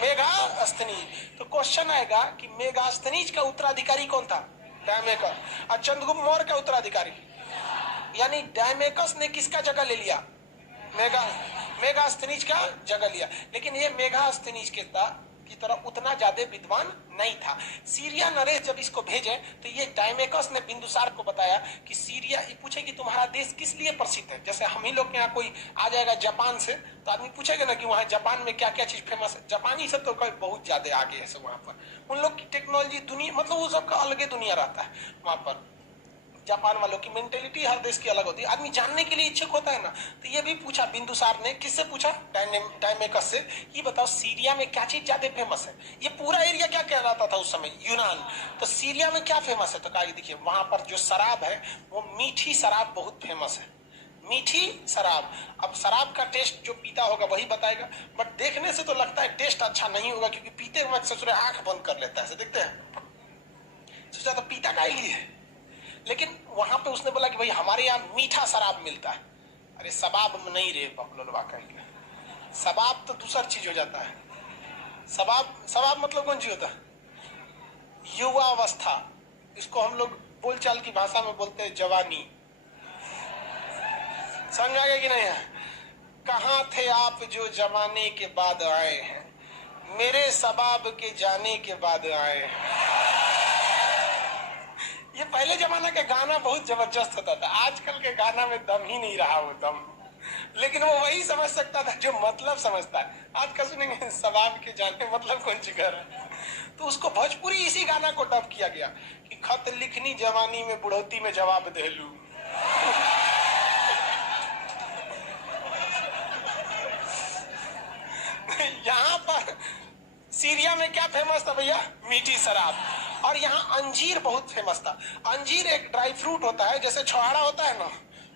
मेगास्थनीज। तो क्वेश्चन आएगा कि मेगास्थनीज का उत्तराधिकारी कौन था? डायमेकस। और चंद्रगुप्त मौर्य का उत्तराधिकारी, यानी डायमेकस ने किसका जगह ले लिया? मेगास्थनीज का जगह लिया। लेकिन ये मेगास्थनीज की तरह उतना ज्यादा विद्वान नहीं था। सीरिया नरेश जब इसको भेजे तो ये डायमेकस ने बिंदुसार को बताया कि सीरिया, पूछे कि तुम्हारा देश किस लिए प्रसिद्ध है। जैसे हम ही लोग के यहाँ कोई आ जाएगा जापान से तो आदमी पूछेगा ना कि वहाँ जापान में क्या क्या चीज फेमस है। जापानी सब तो बहुत ज्यादा आगे है सब वहाँ पर। उन लोग की टेक्नोलॉजी दुनिया, मतलब वो सबका अलग दुनिया रहता है वहां पर। जापान वालों की मेंटेलिटी हर देश की अलग होती है। आदमी जानने के लिए इच्छुक होता है ना। तो ये भी पूछा बिंदुसार ने, किससे पूछा? डायमेकस से। ये बताओ सीरिया में क्या चीज ज्यादा फेमस है? ये पूरा एरिया क्या कहलाता था उस समय? यूनान। तो सीरिया में क्या फेमस है? तो कहा देखिए वहां पर जो शराब है वो मीठी शराब बहुत फेमस है। मीठी शराब। अब शराब का टेस्ट जो पीता होगा वही बताएगा, बट देखने से तो लगता है टेस्ट अच्छा नहीं होगा, क्योंकि पीते वक्त सोच रहे आंख बंद कर लेता है। देखते हैं, सोचा तो पीता का ही है। लेकिन वहां पे उसने बोला कि भाई हमारे यहाँ मीठा शराब मिलता है। अरे शबाब में नहीं रे बकलोलवा कहेंगे, शबाब तो दूसरा चीज हो जाता है। शबाब मतलब कौन चीज होता है? युवावस्था। इसको हम लोग बोलचाल की भाषा में बोलते हैं जवानी। समझ आ गया कि नहीं है? कहाँ थे आप जो जमाने के बाद आए हैं, मेरे शबाब के जाने के बाद आए हैं। ये पहले जमाना के गाना बहुत जबरदस्त होता था। आजकल के गाना में दम ही नहीं रहा वो दम। लेकिन वो वही समझ सकता था जो मतलब समझता है। आज का सुनेंगे शबाब के जाने मतलब कौन जिगर है। तो उसको भोजपुरी इसी गाना को डब किया गया कि खत लिखनी जवानी में बुढ़ौती में जवाब दे लू। यहाँ पर सीरिया में क्या फेमस था भैया? मीठी शराब। और यहाँ अंजीर बहुत फेमस था। अंजीर एक ड्राई फ्रूट होता है, जैसे छुहाड़ा होता है ना,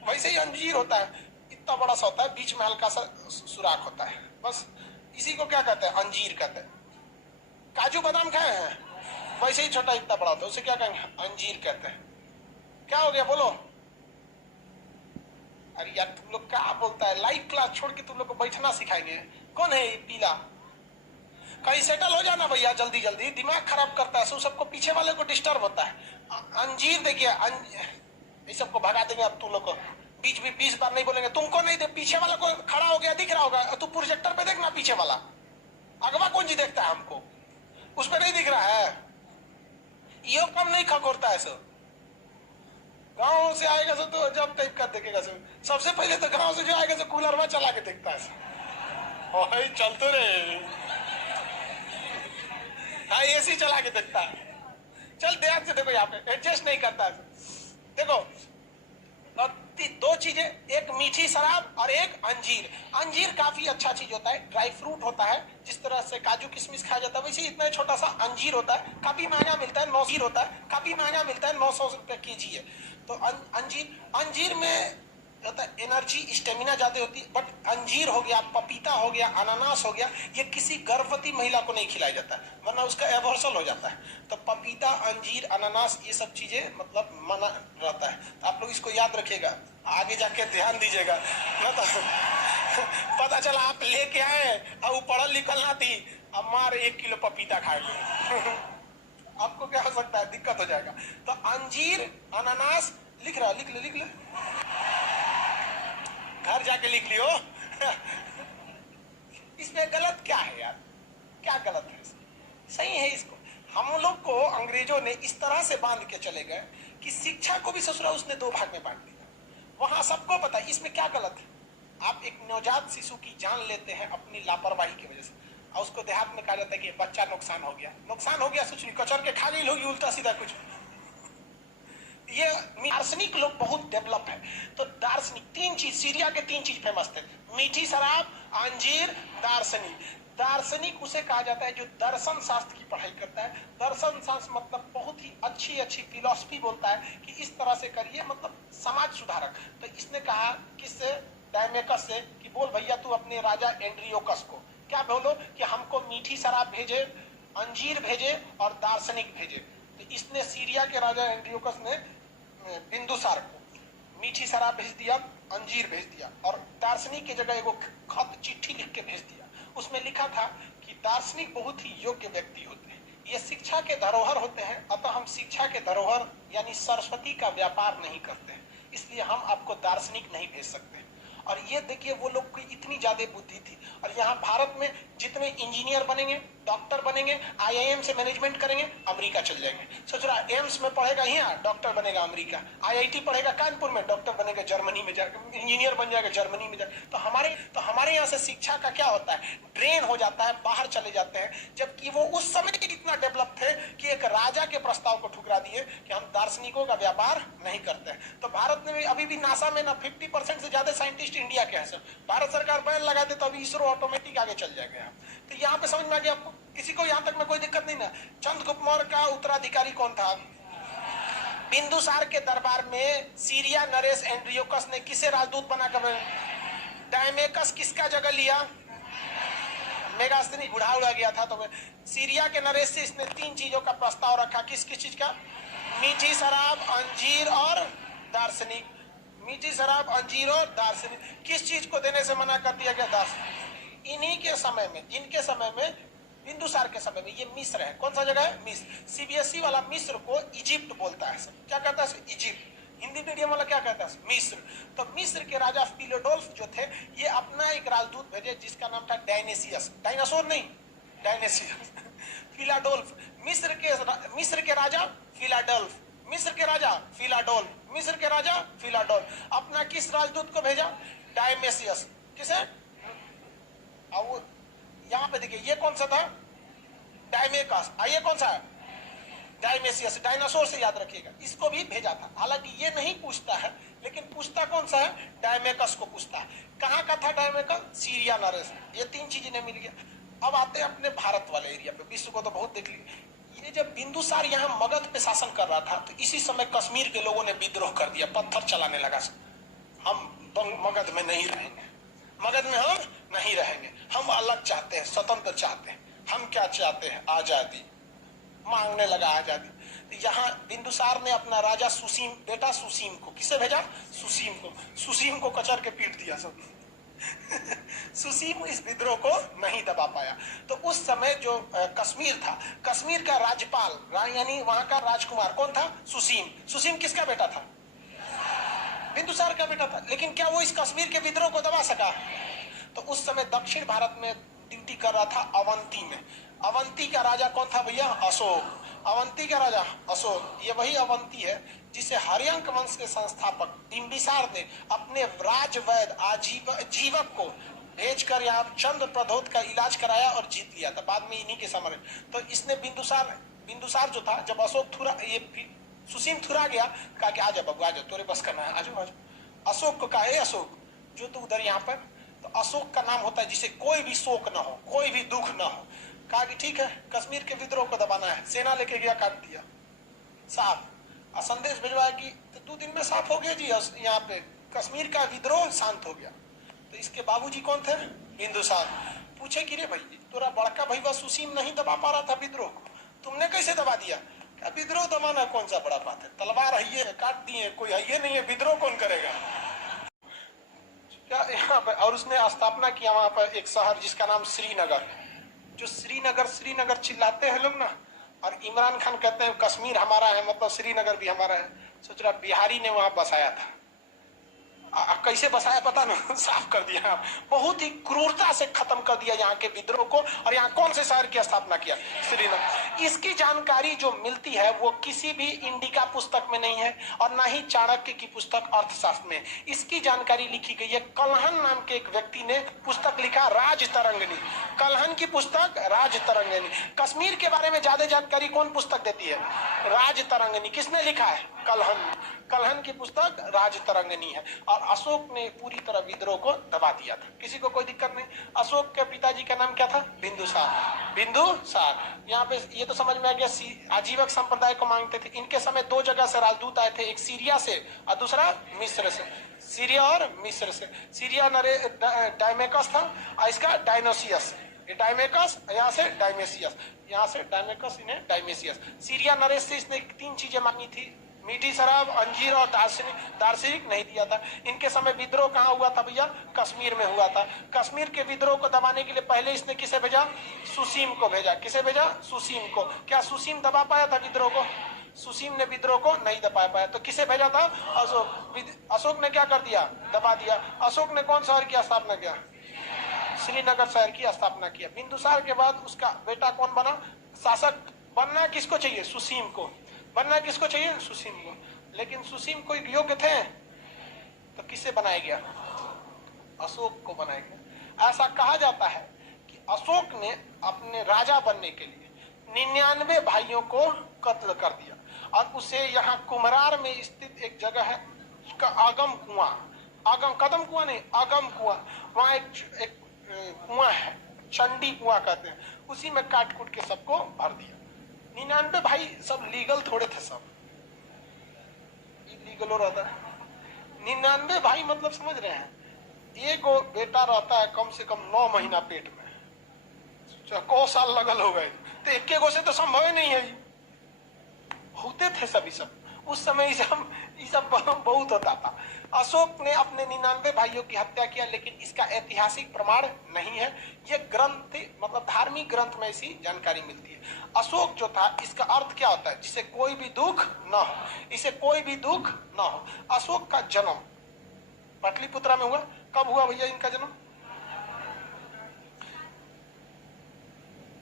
वैसे ही अंजीर होता है। इतना बड़ा सा होता है, बीच में हल्का सा सुराख होता है, बस इसी को क्या कहते हैं? अंजीर कहते हैं। काजू बादाम खाए हैं? वैसे ही छोटा इतना बड़ा होता है, उसे क्या कहेंगे? अंजीर कहते हैं। क्या हो गया बोलो? अरे यार तुम लोग क्या बोलता है? लाइव क्लास छोड़ के तुम लोग को बैठना सिखाएंगे। कौन है ये पीला? कहीं सेटल हो जाना भैया जल्दी जल्दी, दिमाग खराब करता है। सबको पीछे वाले को डिस्टर्ब होता है। अंजीर देखिए, इस सबको भगा देंगे अब तुम लोग को। बीच में 20 बार नहीं बोलेंगे। तुमको नहीं दे, पीछे वाला को खड़ा हो गया दिख रहा होगा, तू प्रोजेक्टर पे देखना पीछे वाला। अगवा कौन जी देखता है हमको, उस पर नहीं दिख रहा है। यो कम नहीं खकोरता है सो। गाँव से आएगा सो तो जब टाइप का देखेगा सो। सबसे पहले तो गाँव से जो आएगा सो कूलर में चला के देखता है। चल तो रे, हाँ एसी चला के देखता है। चल ध्यान से देखो, यहाँ पे एडजस्ट नहीं करता है। देखो दो चीजें, एक मीठी शराब और एक अंजीर। अंजीर काफी अच्छा चीज होता है, ड्राई फ्रूट होता है। जिस तरह से काजू किशमिश खाया जाता है वैसे इतना छोटा सा अंजीर होता है, काफी महंगा मिलता है। 900 होता है, काफी महंगा मिलता है, 900 रुपए केजी है। तो अंजीर में होता है एनर्जी, स्टेमिना ज्यादा होती है। बट अंजीर हो गया, पपीता हो गया, अनानास हो गया, ये किसी गर्भवती महिला को नहीं खिलाया जाता है, वरना उसका एबॉर्शन हो जाता है। तो पपीता, अंजीर, अनानास ये सब चीजें मतलब मना रहता है। तो आप लोग इसको याद रखिएगा, आगे जाके ध्यान दीजिएगा। तो पता चला आप लेके आए और पढ़ल लिखल ना थी, अब मार 1 किलो पपीता खाएंगे। आपको क्या हो सकता है? दिक्कत हो जाएगा। तो अंजीर, अनानास लिख रहा, लिख ले घर जाके लिख लियो। इसमें गलत क्या है यार? क्या गलत है? सही है। इसको हम लोग को अंग्रेजों ने इस तरह से बांध के चले गए कि शिक्षा को भी ससुरा उसने 2 भाग में बांट दिया। वहां सबको पता है इसमें क्या गलत है। आप एक नवजात शिशु की जान लेते हैं अपनी लापरवाही की वजह से, और उसको देहात में कहा जाता है कि बच्चा नुकसान हो गया, सोच नहीं कचर के खा गई होगी उल्टा सीधा कुछ। ये दार्शनिक लोग बहुत डेवलप है। तो दार्शनिक 3 चीज, सीरिया के 3 चीज फेमस थे, मीठी शराब, अंजीर, दार्शनिक। दार्शनिक उसे कहा जाता है जो दर्शन शास्त्र की पढ़ाई करता है। दर्शन शास्त्र मतलब बहुत ही अच्छी फिलॉसफी बोलता है कि इस तरह से करिए, मतलब समाज सुधारक। तो इसने कहा किससे? डायमेकस से कि बोल भैया तू अपने राजा एंड्रियोकस को क्या बोलो कि हमको मीठी शराब भेजे, अंजीर भेजे और दार्शनिक भेजे। तो इसने सीरिया के राजा एंड्रियोकस ने बिंदुसार को मीठी शराब भेज दिया, अंजीर भेज दिया और दार्शनिक की जगह एगो खत चिट्ठी लिख के भेज दिया। उसमें लिखा था कि दार्शनिक बहुत ही योग्य व्यक्ति होते हैं, ये शिक्षा के धरोहर होते हैं, अतः हम शिक्षा के धरोहर यानी सरस्वती का व्यापार नहीं करते हैं, इसलिए हम आपको दार्शनिक नहीं भेज सकते। और ये देखिए वो लोग की इतनी ज्यादा बुद्धि थी। और यहाँ भारत में जितने इंजीनियर बनेंगे, डॉक्टर बनेंगे, आईआईएम से मैनेजमेंट करेंगे, अमेरिका चल जाएंगे। सोच रहा एम्स में पढ़ेगा यहाँ, डॉक्टर बनेगा अमेरिका, आईआईटी पढ़ेगा कानपुर में, डॉक्टर बनेगा जर्मनी में जाकर, इंजीनियर बन जाएगा जर्मनी में जाकर। तो हमारे यहाँ से शिक्षा का क्या होता है, ड्रेन हो जाता है, बाहर चले जाते हैं। जबकि वो उस समय इतना डेवलप थे कि एक राजा के प्रस्ताव को ठुकरा दिए कि हम दार्शनिकों का व्यापार नहीं करते हैं। तो भारत में अभी भी नासा में ना 50% से ज्यादा साइंटिस्ट इंडिया के हैं। भारत सरकार बैन लगा दे तो अभी इसरो ऑटोमेटिक आगे चल जाएगा। तो यहाँ पे समझ में आ गया आपको, किसी को यहाँ तक में कोई दिक्कत नहीं ना। चंद्रगुप्त मौर्य का उत्तराधिकारी कौन था? बिंदुसार के दरबार में सीरिया नरेश एंड्रियोकस ने किसे राजदूत बनाकर, डायमेकस किसका जगह लिया? मेगास्थनी बुढ़ा उड़ा गया था। तो सीरिया के नरेश से इसने 3 चीजों का प्रस्ताव रखा। किस किस चीज का? मीठी शराब, अंजीर और दार्शनिक। मीठी शराब, अंजीर और दार्शनिक। किस चीज को देने से मना कर दिया गया? दार्शनिक। इन्हीं के समय में, जिनके समय में, बिंदुसार के समय में, ये मिस्र है। कौन सा जगह है? मिस्र। सीबीएसई वाला मिस्र को इजिप्ट बोलता है। क्या कहता है? इजिप्ट। हिंदी मीडियम वाला क्या कहता है? मिस्र। तो मिस्र के राजा फिलोडोल्फ जो थे, ये अपना एक राजदूत भेजे जिसका नाम था डायनेसियस। डायनासोर नहीं, डायनेसियस। फिलाडोल्फ। मिस्र के राजा फिलाडोल्फ, मिस्र के राजा फिलाडोल्फ, मिस्र के राजा फिलाडोल्फ। अपना किस राजदूत को भेजा? डायमेसियस। किसे? यहाँ पे देखिए, ये कौन सा था? डायमेकस। ये कौन सा है? डायमेसियस। डायनासोर से याद रखिएगा। इसको भी भेजा था। हालांकि ये नहीं पूछता है, लेकिन पूछता कौन सा है? डायमेकस को पूछता है। कहाँ का था डायमेकस? सीरिया नरेश। ये 3 चीजें ने मिल गया। अब आते हैं अपने भारत वाले एरिया पे। विश्व को तो बहुत देख लिया। ये जब बिंदुसार यहाँ मगध पे शासन कर रहा था, तो इसी समय कश्मीर के लोगों ने विद्रोह कर दिया, पत्थर चलाने लगा। हम मगध में नहीं रहेंगे, मगध में हम नहीं रहेंगे, हम अलग चाहते हैं, स्वतंत्र चाहते हैं। हम क्या चाहते हैं? आजादी। मांगने लगा आजादी। तो यहाँ बिंदुसार ने अपना राजा सुसीम, बेटा सुसीम को, किसे भेजा? सुसीम को। सुसीम को कचर के पीट दिया सब। सुसीम इस विद्रोह को नहीं दबा पाया। तो उस समय जो कश्मीर था, कश्मीर का राज्यपाल यानी वहां का राजकुमार कौन था? सुसीम। सुसीम किसका बेटा था? बिंदुसार का बेटा था। लेकिन क्या वो इस कश्मीर के विद्रोह को दबा सका? तो उस समय दक्षिण भारत में ड्यूटी कर रहा था अवंती में। अवंती का राजा कौन था भैया? अशोक। अवंती का राजा अशोक। ये वही अवंती है जिसे हर्यंक वंश के संस्थापक बिंबिसार ने अपने राजवैद जीवक को भेजकर यहाँ चंद्र प्रधोत का इलाज कराया और जीत लिया था। बाद में इन्हीं के समय। तो इसने बिंदुसार जो था, जब अशोक ये सुसीम थुरा गया, कहा कि आजा बबू आजा, तोरे बस करना है, आजो आजो। अशोक को कहा, अशोक जो तू उधर यहाँ पर। तो अशोक का नाम होता है जिसे कोई भी शोक ना हो, कोई भी दुख ना हो। कहा कि ठीक है, कश्मीर के विद्रोह को दबाना है। सेना लेके गया, काट दिया साफ। और संदेश भिजवाया कि 2 दिन में साफ हो गया जी, यहाँ पे कश्मीर का विद्रोह शांत हो गया। तो इसके बाबूजी कौन थे? बिंदुसार। पूछे कि रे भाई, तोरा बड़का भैया सुसीम नहीं दबा पा रहा था विद्रोह को, तुमने कैसे दबा दिया? क्या विद्रोह दबाना कौन सा बड़ा बात है? तलवार है, काट दिए, कोई है नहीं है, विद्रोह कौन करेगा? क्या यहाँ पे? और उसने स्थापना किया वहां पर एक शहर जिसका नाम श्रीनगर। जो श्रीनगर चिल्लाते हैं लोग ना, और इमरान खान कहते हैं कश्मीर हमारा है, मतलब श्रीनगर भी हमारा है। सोच रहा बिहारी ने वहां बसाया था। कैसे बसाया पता ना, साफ कर दिया। बहुत ही क्रूरता से खत्म कर दिया यहाँ के विद्रोह को। और यहाँ कौन से शहर की स्थापना किया? श्रीनगर। इसकी जानकारी जो मिलती है वो किसी भी इंडिका पुस्तक में नहीं है, और ना ही चाणक्य की पुस्तक अर्थशास्त्र में। इसकी जानकारी लिखी गई है, कल्हन नाम के एक व्यक्ति ने पुस्तक लिखा, राजतरंगिणी। कल्हन की पुस्तक राजतरंगिणी। कश्मीर के बारे में ज्यादा जानकारी कौन पुस्तक देती है? राजतरंगिणी। किसने लिखा है? कल्हन। कल्हन की पुस्तक राजतरंगिणी है। और अशोक ने पूरी तरह विद्रोह को दबा दिया था। किसी को कोई दिक्कत नहीं। अशोक के पिताजी का नाम क्या था? बिंदुसार। बिंदुसार। यहाँ पे ये तो समझ में आ गया, आजीवक संप्रदाय को मांगते थे। इनके समय 2 जगह से राजदूत आए थे, एक सीरिया से और दूसरा मिस्र से। सीरिया और मिस्र से। सीरिया डायमेकस था और इसका डायनोसियस, ये डायमेकस, यहाँ से डायमेसियस, यहाँ से डायमेकस, इन्हें डायमेसियस। सीरिया नरेश से इसने 3 चीजें मांगी थी, मीठी शराब, अंजीर और दार्शनिक नहीं दिया था। इनके समय विद्रोह कहाँ हुआ था भैया? कश्मीर में हुआ था। कश्मीर के विद्रोह को दबाने के लिए पहले इसने किसे भेजा? सुसीम को भेजा। किसे भेजा? सुसीम को। क्या सुसीम दबा पाया था विद्रोह को? सुसीम ने विद्रोह को नहीं दबा पाया, तो किसे भेजा था? अशोक। अशोक ने क्या कर दिया? दबा दिया। अशोक ने कौन शहर की स्थापना किया? श्रीनगर शहर की स्थापना किया। बिंदुसार के बाद उसका बेटा कौन बना शासक? बनना किसको चाहिए? सुसीम को। बनना किसको चाहिए? सुसीम को। लेकिन सुसीम कोई योग्य थे? तो किसे बनाया गया? अशोक को बनाया गया। ऐसा कहा जाता है कि अशोक ने अपने राजा बनने के लिए 99 भाइयों को कत्ल कर दिया और उसे यहाँ कुम्हरार में स्थित एक जगह है, उसका आगम कुआं, आगम कदम कुआं नहीं, आगम कुआं, वहां एक कुआं है, चंडी कुआं कहते हैं, उसी में काट कूट के सबको भर दिया। 99 भाई सब लीगल थोड़े थे, सब इलीगल हो रहता है। 99 भाई मतलब समझ रहे हैं, एक बेटा रहता है कम से कम 9 महीना पेट में, को साल लगल हो गए, तो एक गो से तो संभव ही नहीं है। होते थे सभी सब उस समय, ये सब बहुत होता था। अशोक ने अपने 99 भाइयों की हत्या किया, लेकिन इसका ऐतिहासिक प्रमाण नहीं है। ये ग्रंथ मतलब धार्मिक ग्रंथ में ऐसी जानकारी मिलती है। अशोक जो था, इसका अर्थ क्या होता है? जिसे कोई भी दुख न हो, इसे कोई भी दुख न हो। अशोक का जन्म पाटलिपुत्रा में हुआ। कब हुआ भैया इनका जन्म?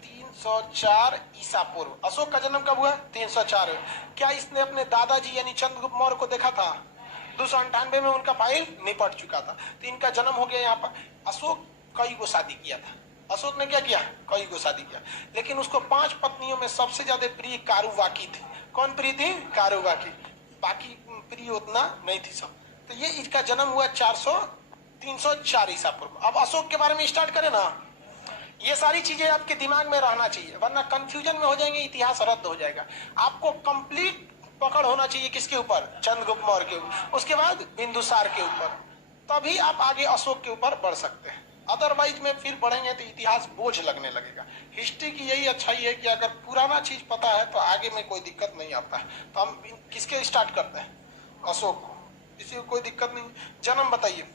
304 ईसा पूर्व। अशोक का जन्म कब हुआ? 304। क्या इसने अपने दादाजी यानी चंद्रगुप्त मौर्य को देखा था? 298 में उनका फाइल निपट चुका था, तो इनका जन्म हो गया यहाँ पर। अशोक कई गो शादी किया था। अशोक ने क्या किया? कई गो शादी किया, लेकिन उसको 5 पत्नियों में सबसे ज्यादा प्रिय कारुवाकी थी। कौन प्रिय थी? कारुवाकी। बाकी प्रिय उतना नहीं थी सब। तो ये इसका जन्म हुआ 304 ईसा पूर्व। अब अशोक के बारे में स्टार्ट करें ना, ये सारी चीजें आपके दिमाग में रहना चाहिए, वरना कंफ्यूजन में हो जाएंगे, इतिहास रद्द हो जाएगा। आपको कंप्लीट पकड़ होना चाहिए किसके ऊपर? चंद्रगुप्त मौर्य के ऊपर, उसके बाद बिंदुसार के ऊपर, तभी आप आगे अशोक के ऊपर बढ़ सकते हैं। अदरवाइज में फिर बढ़ेंगे तो इतिहास बोझ लगने लगेगा। हिस्ट्री की यही अच्छाई है कि अगर पुराना चीज पता है तो आगे में कोई दिक्कत नहीं आता है। तो हम किसके स्टार्ट करते हैं? अशोक को। किसी को कोई दिक्कत नहीं। जन्म बताइए।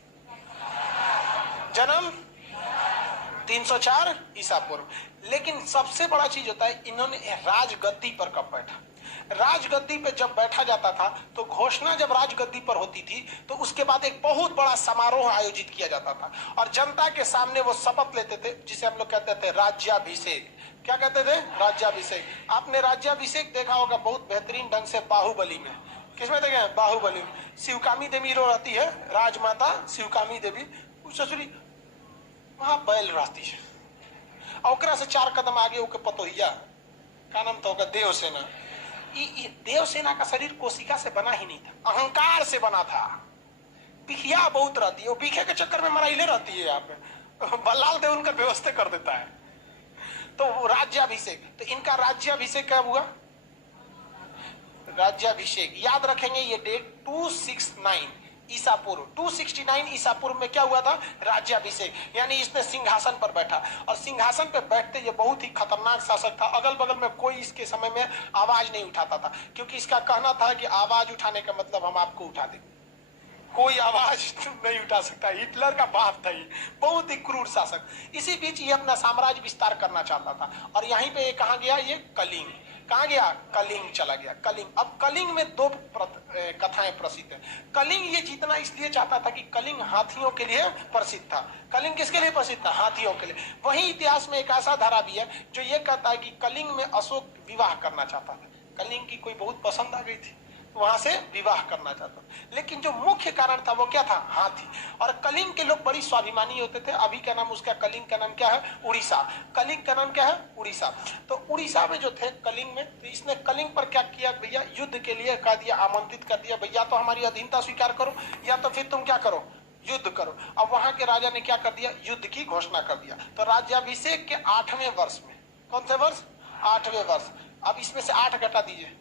जन्म 304 ईसा पूर्व। लेकिन सबसे बड़ा चीज होता है, इन्होंने राजगद्दी पर कब बैठा? राजगद्दी पे जब बैठा जाता था तो घोषणा जब राजगद्दी पर होती थी तो उसके बाद एक बहुत बड़ा समारोह आयोजित किया जाता था और जनता के सामने वो शपथ लेते थे, जिसे हम लोग कहते थे राज्याभिषेक। क्या कहते थे? राज्याभिषेक। आपने राज्याभिषेक देखा होगा बहुत बेहतरीन ढंग से बाहुबली में। किसमें देखे हैं? बाहुबली में। शिवकामी देवी रो रहती है, राजमाता शिवकामी देवी, ससुरी वहां बैल रहती है, और से 4 कदम आगे ओके पतोहिया, का नाम तो होगा देवसेना। देवसेना का शरीर कोशिका से बना ही नहीं था, अहंकार से बना था। बिखिया बहुत रहती है, बिखे के चक्कर में मराइले रहती है। यहाँ पे बल्लाल देव उनका व्यवस्था कर देता है। तो राज्याभिषेक, तो इनका राज्याभिषेक कब हुआ? राज्याभिषेक याद रखेंगे, ये डेट 269 ईसा पूर्व। 269 ईसा पूर्व में क्या हुआ था? राज्याभिषेक। यानी इसने सिंहासन पर बैठा, और सिंहासन पर बैठते ये बहुत ही खतरनाक शासक था। अगल बगल में कोई इसके समय में आवाज नहीं उठाता था, क्योंकि इसका कहना था कि आवाज उठाने का मतलब हम आपको उठा दें। कोई आवाज नहीं उठा सकता। हिटलर का बाप था ये, बहुत ही क्रूर शासक। इसी बीच ये अपना साम्राज्य विस्तार करना चाहता था, और यहीं पे ये कहा गया? ये कलिंग। कहाँ गया? कलिंग चला गया। कलिंग। अब कलिंग में 2 कथाएं प्रसिद्ध है। कलिंग ये जीतना इसलिए चाहता था कि कलिंग हाथियों के लिए प्रसिद्ध था। कलिंग किसके लिए प्रसिद्ध था? हाथियों के लिए। वहीं इतिहास में एक ऐसा धारा भी है जो ये कहता है कि कलिंग में अशोक विवाह करना चाहता था। कलिंग की कोई बहुत पसंद आ गई थी, वहां से विवाह करना चाहता, लेकिन जो मुख्य कारण था वो क्या था? हाथी। और कलिंग के लोग बड़ी स्वाभिमानी होते थे। अभी का नाम उसका, कलिंग का नाम क्या है? उड़ीसा। कलिंग का नाम क्या है? उड़ीसा। तो उड़ीसा में जो थे कलिंग में, तो इसने कलिंग पर क्या किया भैया? युद्ध के लिए कह दिया, आमंत्रित कर दिया, भैया तो हमारी अधीनता स्वीकार करो, या तो फिर तुम क्या करो? युद्ध करो। अब वहां के राजा ने क्या कर दिया? युद्ध की घोषणा कर दिया। तो राज्याभिषेक के 8वें वर्ष में, कौन से वर्ष? 8वें वर्ष। अब इसमें से 8 घटा दीजिए,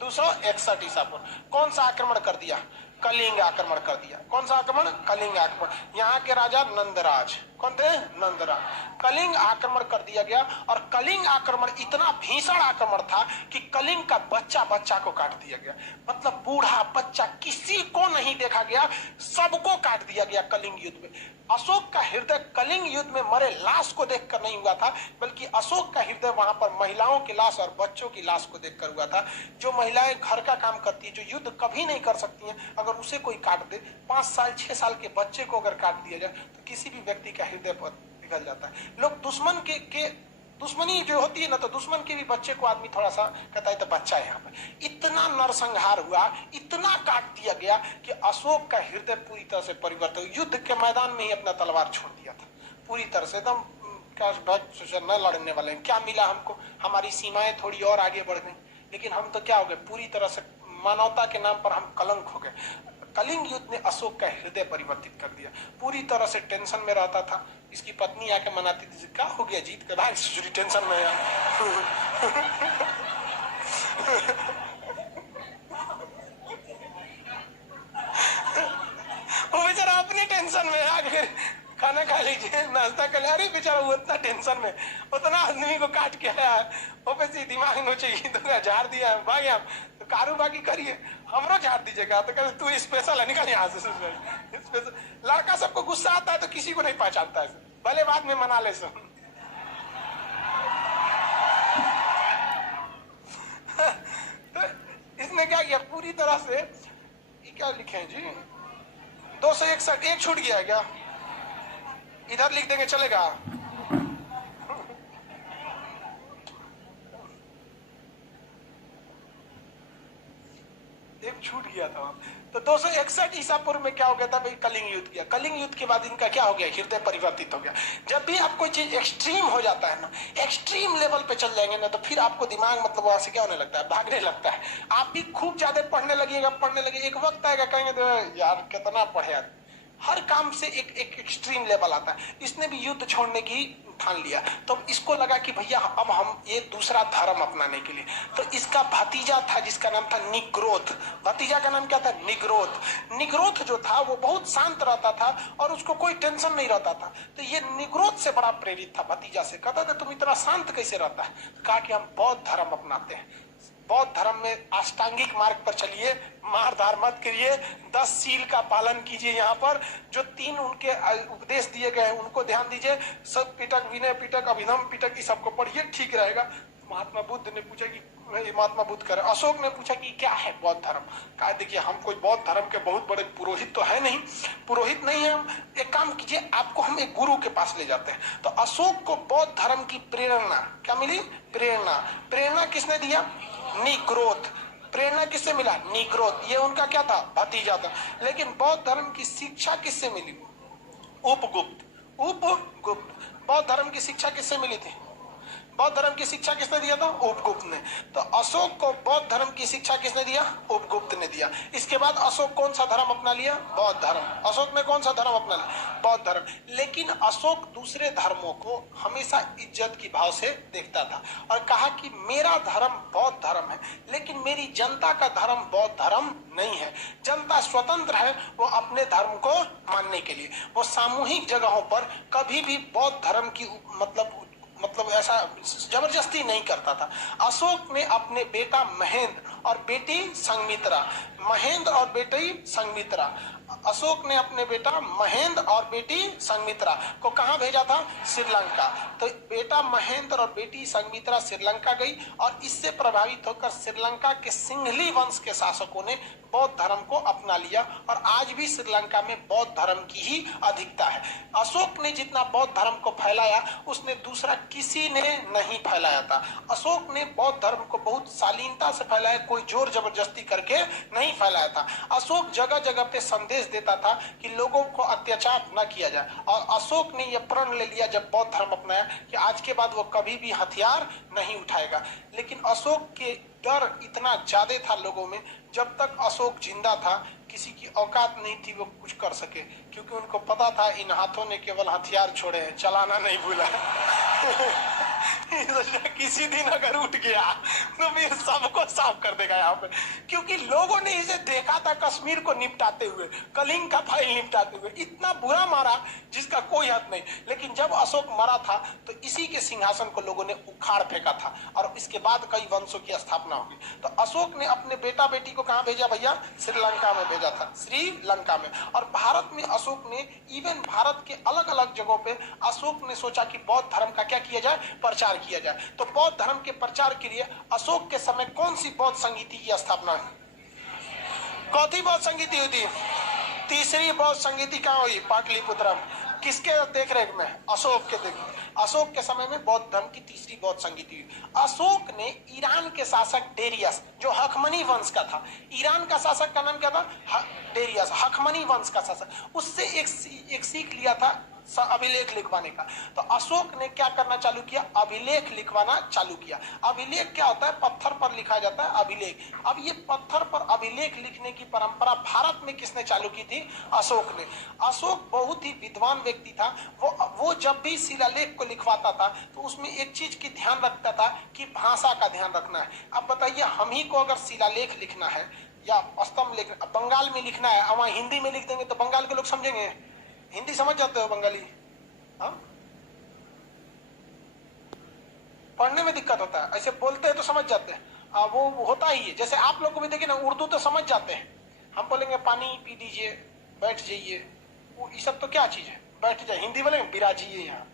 261 ईसा पूर्व। कौन सा आक्रमण कर दिया? कलिंग आक्रमण कर दिया। कौन सा आक्रमण? कलिंग आक्रमण। यहाँ के राजा नंदराज, कौन थे? नंदराज। कलिंग आक्रमण कर दिया गया और कलिंग आक्रमण इतना भीषण आक्रमण था कि कलिंग का बच्चा बच्चा को काट दिया गया। मतलब बूढ़ा बच्चा किसी को नहीं देखा गया, सबको काट दिया गया कलिंग युद्ध में। अशोक का हृदय कलिंग युद्ध में मरे लाश को देखकर नहीं हुआ था, बल्कि अशोक का हृदय वहां पर महिलाओं की लाश और बच्चों की लाश को देखकर हुआ था। जो महिलाएं घर का काम करती है, जो युद्ध कभी नहीं कर सकती हैं, अगर उसे कोई काट दे, 5 साल 6 साल के बच्चे को अगर काट दिया जाए तो किसी भी व्यक्ति का हृदय पर पिघल जाता है। लोग दुश्मन के दुश्मनी जो होती है ना, तो दुश्मन के भी बच्चे को आदमी थोड़ा सा कहता है तो बच्चा है। यहाँ पे इतना नरसंहार हुआ, इतना काट दिया गया कि अशोक का हृदय पूरी तरह से परिवर्तन, युद्ध के मैदान में ही अपना तलवार छोड़ दिया था पूरी तरह से। एकदम न लड़ने वाले हैं, क्या मिला हमको, हमारी सीमाएं थोड़ी और आगे बढ़ गई, लेकिन हम तो क्या हो गए, पूरी तरह से मानवता के नाम पर हम कलंक हो गए। कलिंग युद्ध ने अशोक का हृदय परिवर्तित कर दिया। पूरी तरह से टेंशन में रहता था। इसकी पत्नी आके मनाती थी, क्या हो गया, जीत कर भाई, सुजुरी टेंशन में यार। वो बेचारा अपनी टेंशन में आगे खाना खा लीजिए, नाश्ता कर ले, अरे बेचारा वो इतना टेंशन में, उतना आदमी को काट के आया, वो पैसे दिमाग में चाहिए तो झाड़ दिया भाई, आप तो कारोबारी करिए, हमरो झाड़ दीजिएगा। तो कहते तू स्पेशल है, निकल यहाँ से। स्पेशल लड़का सबको गुस्सा आता है तो किसी को नहीं पहचानता है, भले बाद में मना ले सब। तो इसने क्या किया, पूरी तरह से, क्या लिखे हैं जी, 261 एक छूट गया है क्या, इधर लिख देंगे चलेगा। एक छूट गया था। तो 261 ईसा पूर्व में क्या हो गया था भाई, कलिंग युद्ध किया। कलिंग युद्ध के बाद इनका क्या हो गया, हृदय परिवर्तित हो गया। जब भी आप कोई चीज एक्सट्रीम हो जाता है ना, एक्सट्रीम लेवल पे चल जाएंगे ना, तो फिर आपको दिमाग मतलब वहां से क्या होने लगता है, भागने लगता है। आप भी खूब ज्यादा पढ़ने लगिएगा, एक वक्त आएगा कहेंगे तो यार कितना पढ़े। हर काम से एक एक्सट्रीम लेवल आता है। इसने भी युद्ध छोड़ने की ठान लिया, तो इसको लगा कि भैया अब हम ये दूसरा धर्म अपनाने के लिए। तो इसका भतीजा था जिसका नाम था निग्रोध। भतीजा का नाम क्या था, निग्रोध। निग्रोध जो था वो बहुत शांत रहता था और उसको कोई टेंशन नहीं रहता था। तो ये निग्रोध से बड़ा प्रेरित था, भतीजा से। कहता था तुम इतना शांत कैसे रहता है, कहा कि हम बौद्ध धर्म अपनाते हैं। बौद्ध धर्म में अष्टांगिक मार्ग पर चलिए, मार धार मत करिए, 10 शील का पालन कीजिए। यहाँ पर जो 3 उनके उपदेश दिए गए हैं उनको ध्यान दीजिए। सत पिटक, विनय पिटक, अभिनव पिटक, इस सबको पढ़िए, ठीक रहेगा। महात्मा बुद्ध ने पूछा कि महात्मा बुद्ध करे, अशोक ने पूछा कि क्या है बौद्ध धर्म। कहा देखिए हम कोई बौद्ध धर्म के बहुत बड़े पुरोहित तो है नहीं, पुरोहित नहीं है हम। एक काम कीजिए, आपको हम एक गुरु के पास ले जाते हैं। तो अशोक को बौद्ध धर्म की प्रेरणा क्या मिली, प्रेरणा किसने दिया, निग्रोध। प्रेरणा किससे मिला, निग्रोध। ये उनका क्या था, भतीजा था। लेकिन बौद्ध धर्म की शिक्षा किससे मिली, उपगुप्त। बौद्ध धर्म की शिक्षा किससे मिली थी, बौद्ध धर्म की शिक्षा किसने दिया था, उपगुप्त ने। तो अशोक को बौद्ध धर्म की शिक्षा किसने दिया, उपगुप्त ने दिया। इसके बाद अशोक कौन सा धर्म अपना लिया, बौद्ध धर्म। अशोक ने कौन सा धर्म अपना लिया, बौद्ध धर्म। लेकिन अशोक दूसरे धर्मों को हमेशा इज्जत की भाव से देखता था और कहा कि मेरा धर्म बौद्ध धर्म है, लेकिन मेरी जनता का धर्म बौद्ध धर्म नहीं है। जनता स्वतंत्र है वो अपने धर्म को मानने के लिए। वो सामूहिक जगहों पर कभी भी बौद्ध धर्म की मतलब ऐसा जबरदस्ती नहीं करता था। अशोक ने अपने बेटा महेंद्र और बेटी संघमित्रा, महेंद्र और बेटी संघमित्रा, अशोक ने अपने बेटा महेंद्र और बेटी संघमित्रा को कहां भेजा था, श्रीलंका। तो बेटा महेंद्र और बेटी संघमित्रा श्रीलंका गई और इससे प्रभावित होकर श्रीलंका के सिंघली वंश के शासकों ने बौद्ध धर्म को अपना लिया और आज भी श्रीलंका में बौद्ध धर्म की ही अधिकता है। अशोक ने जितना बौद्ध धर्म को फैलाया उसने दूसरा किसी ने नहीं फैलाया था। अशोक ने बौद्ध धर्म को बहुत शालीनता से फैलाया, कोई जोर जबरदस्ती करके नहीं फैलाया था। अशोक जगह जगह पे संदेश देता था कि लोगों को अत्याचार न किया जाए और अशोक ने यह प्रण ले लिया जब बौद्ध धर्म अपनाया कि आज के बाद वो कभी भी हथियार नहीं उठाएगा। लेकिन अशोक के डर इतना ज्यादा था लोगों में जब तक अशोक जिंदा था किसी की औकात नहीं थी वो कुछ कर सके, क्योंकि उनको पता था इन हाथों ने केवल हथियार छोड़े हैं, चलाना नहीं भूला। किसी दिन अगर उठ गया तो फिर सबको साफ कर देगा यहाँ पे, क्योंकि लोगों ने इसे देखा था कश्मीर को निपटाते हुए, कलिंग का फाइल निपटाते हुए, इतना बुरा मारा जिसका कोई हद नहीं। लेकिन जब अशोक मरा था तो इसी के सिंहासन को लोगों ने उखाड़ फेंका था और इसके बाद कई वंशों की स्थापना होगी। तो अशोक ने अपने बेटा बेटी को कहाँ भेजा भैया? श्रीलंका में भेजा था, श्रीलंका में। और भारत में अशोक ने इवन भारत के अलग अलग जगहों पे अशोक ने सोचा कि बौद्ध धर्म का क्या किया जाए? प्रचार किया जाए। तो बौद्ध धर्म के प्रचार के लिए अशोक के समय कौन सी बौद्ध संगीति की स्थापना हुई? कौन बौद्ध संगीति हुई थी? तीसरी बौद्ध संगीति कहाँ हुई? पाटलिपुत्र। किसके देखरेख में? अशोक के देख। अशोक के समय में बौद्ध धर्म की तीसरी बौद्ध संगीति हुई। अशोक ने ईरान के शासक डेरियस, जो हखमनी वंश का था, ईरान का शासक का नाम क्या था? डेरियस, हखमनी वंश का शासक, उससे एक सीख लिया था अभिलेख लिखवाने का। तो अशोक ने क्या करना चालू किया? अभिलेख लिखवाना चालू किया। अभिलेख क्या होता है? पत्थर पर लिखा जाता है अभिलेख। अब ये पत्थर पर अभिलेख लिखने की परंपरा भारत में किसने चालू की थी? अशोक ने। अशोक बहुत ही विद्वान व्यक्ति था। वो जब भी शिलालेख को लिखवाता था तो उसमें एक चीज की ध्यान रखता था कि भाषा का ध्यान रखना है। अब बताइए, हम ही को अगर शिलालेख लिखना है या स्तंभ लिखना, बंगाल में लिखना है, अब वहां हिंदी में लिख देंगे तो बंगाल के लोग समझेंगे? हिंदी समझ जाते हो बंगाली? हाँ, पढ़ने में दिक्कत होता है, ऐसे बोलते हैं तो समझ जाते हैं। वो होता ही है। जैसे आप लोग को भी देखिए ना, उर्दू तो समझ जाते हैं। हम बोलेंगे पानी पी दीजिए, बैठ जाइए, वो ये सब तो क्या चीज है? बैठ जाए। हिंदी बोलेंगे बिराजिए यहाँ।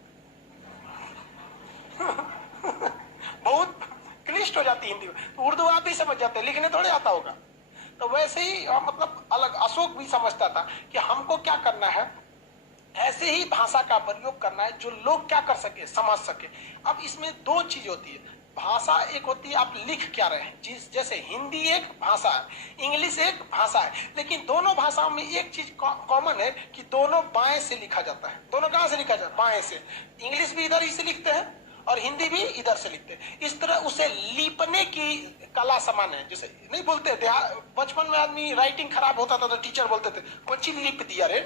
बहुत क्लिष्ट हो जाती है हिंदी में। तो उर्दू आप भी समझ जाते हैं, लिखने थोड़े आता होगा। तो वैसे ही मतलब अलग अशोक भी समझता था कि हमको क्या करना है, ऐसे ही भाषा का प्रयोग करना है जो लोग क्या कर सके, समझ सके। अब इसमें दो चीज होती है। भाषा एक होती है आप लिख क्या रहे हैं, जैसे हिंदी एक भाषा है, इंग्लिश एक भाषा है, लेकिन दोनों भाषाओं में एक चीज कॉमन है कि दोनों बाएं से लिखा जाता है। दोनों कहां से लिखा जाता है? बाएं से। इंग्लिश भी इधर ही से लिखते हैं और हिंदी भी इधर से लिखते हैं। इस तरह उसे लिपने की कला समान है। जैसे नहीं बोलते थे बचपन में, आदमी राइटिंग खराब होता था तो टीचर बोलते थे कोई चीज लिप दिया रे।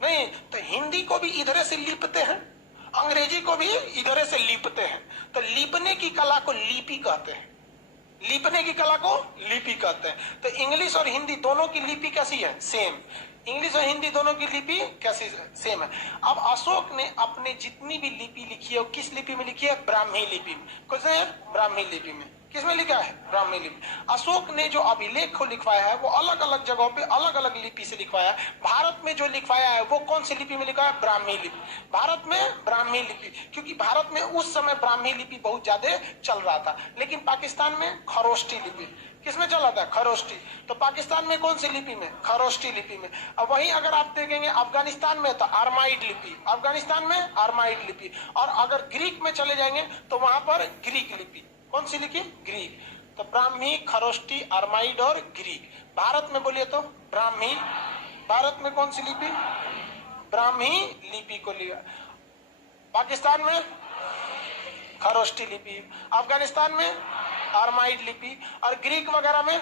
नहीं, तो हिंदी को भी इधर से लिपते हैं, अंग्रेजी को भी इधर से लिपते हैं। तो लिपने की कला को लिपि कहते हैं। लिपने की कला को लिपि कहते हैं। तो इंग्लिश और हिंदी दोनों की लिपि कैसी है? सेम। इंग्लिश और हिंदी दोनों की लिपि कैसी? सेम है। अब अशोक ने अपने जितनी भी लिपि लिखी है वो किस लिपि में लिखी है? ब्राह्मी लिपि में। कैसे है? ब्राह्मी लिपि में। किसमें लिखा है? ब्राह्मी लिपि। अशोक ने जो अभिलेख को लिखवाया है वो अलग अलग जगहों पे अलग अलग लिपि से लिखवाया है। भारत में जो लिखवाया है वो कौन सी लिपि में लिखा है? ब्राह्मी लिपि। भारत में ब्राह्मी लिपि, क्योंकि भारत में उस समय ब्राह्मी लिपि बहुत ज्यादा चल रहा था। लेकिन पाकिस्तान में खरोष्टी लिपि। किसमें चल रहा था? खरोष्टी। तो पाकिस्तान में कौन सी लिपि में? खरोष्टी लिपि में। अब वहीं अगर आप देखेंगे अफगानिस्तान में तो आर्माइड लिपि, अफगानिस्तान में आर्माइड लिपि। और अगर ग्रीक में चले जाएंगे तो वहां पर ग्रीक लिपि। कौन सी लिखी? ग्रीक। तो ब्राह्मी, खरोष्टी, आर्माइड और ग्रीक। भारत में बोलिए तो ब्राह्मी। भारत में कौन सी लिपि? ब्राह्मी लिपि को लिया। पाकिस्तान में खरोष्टी लिपि, अफगानिस्तान में आर्माइड लिपि और ग्रीक वगैरह में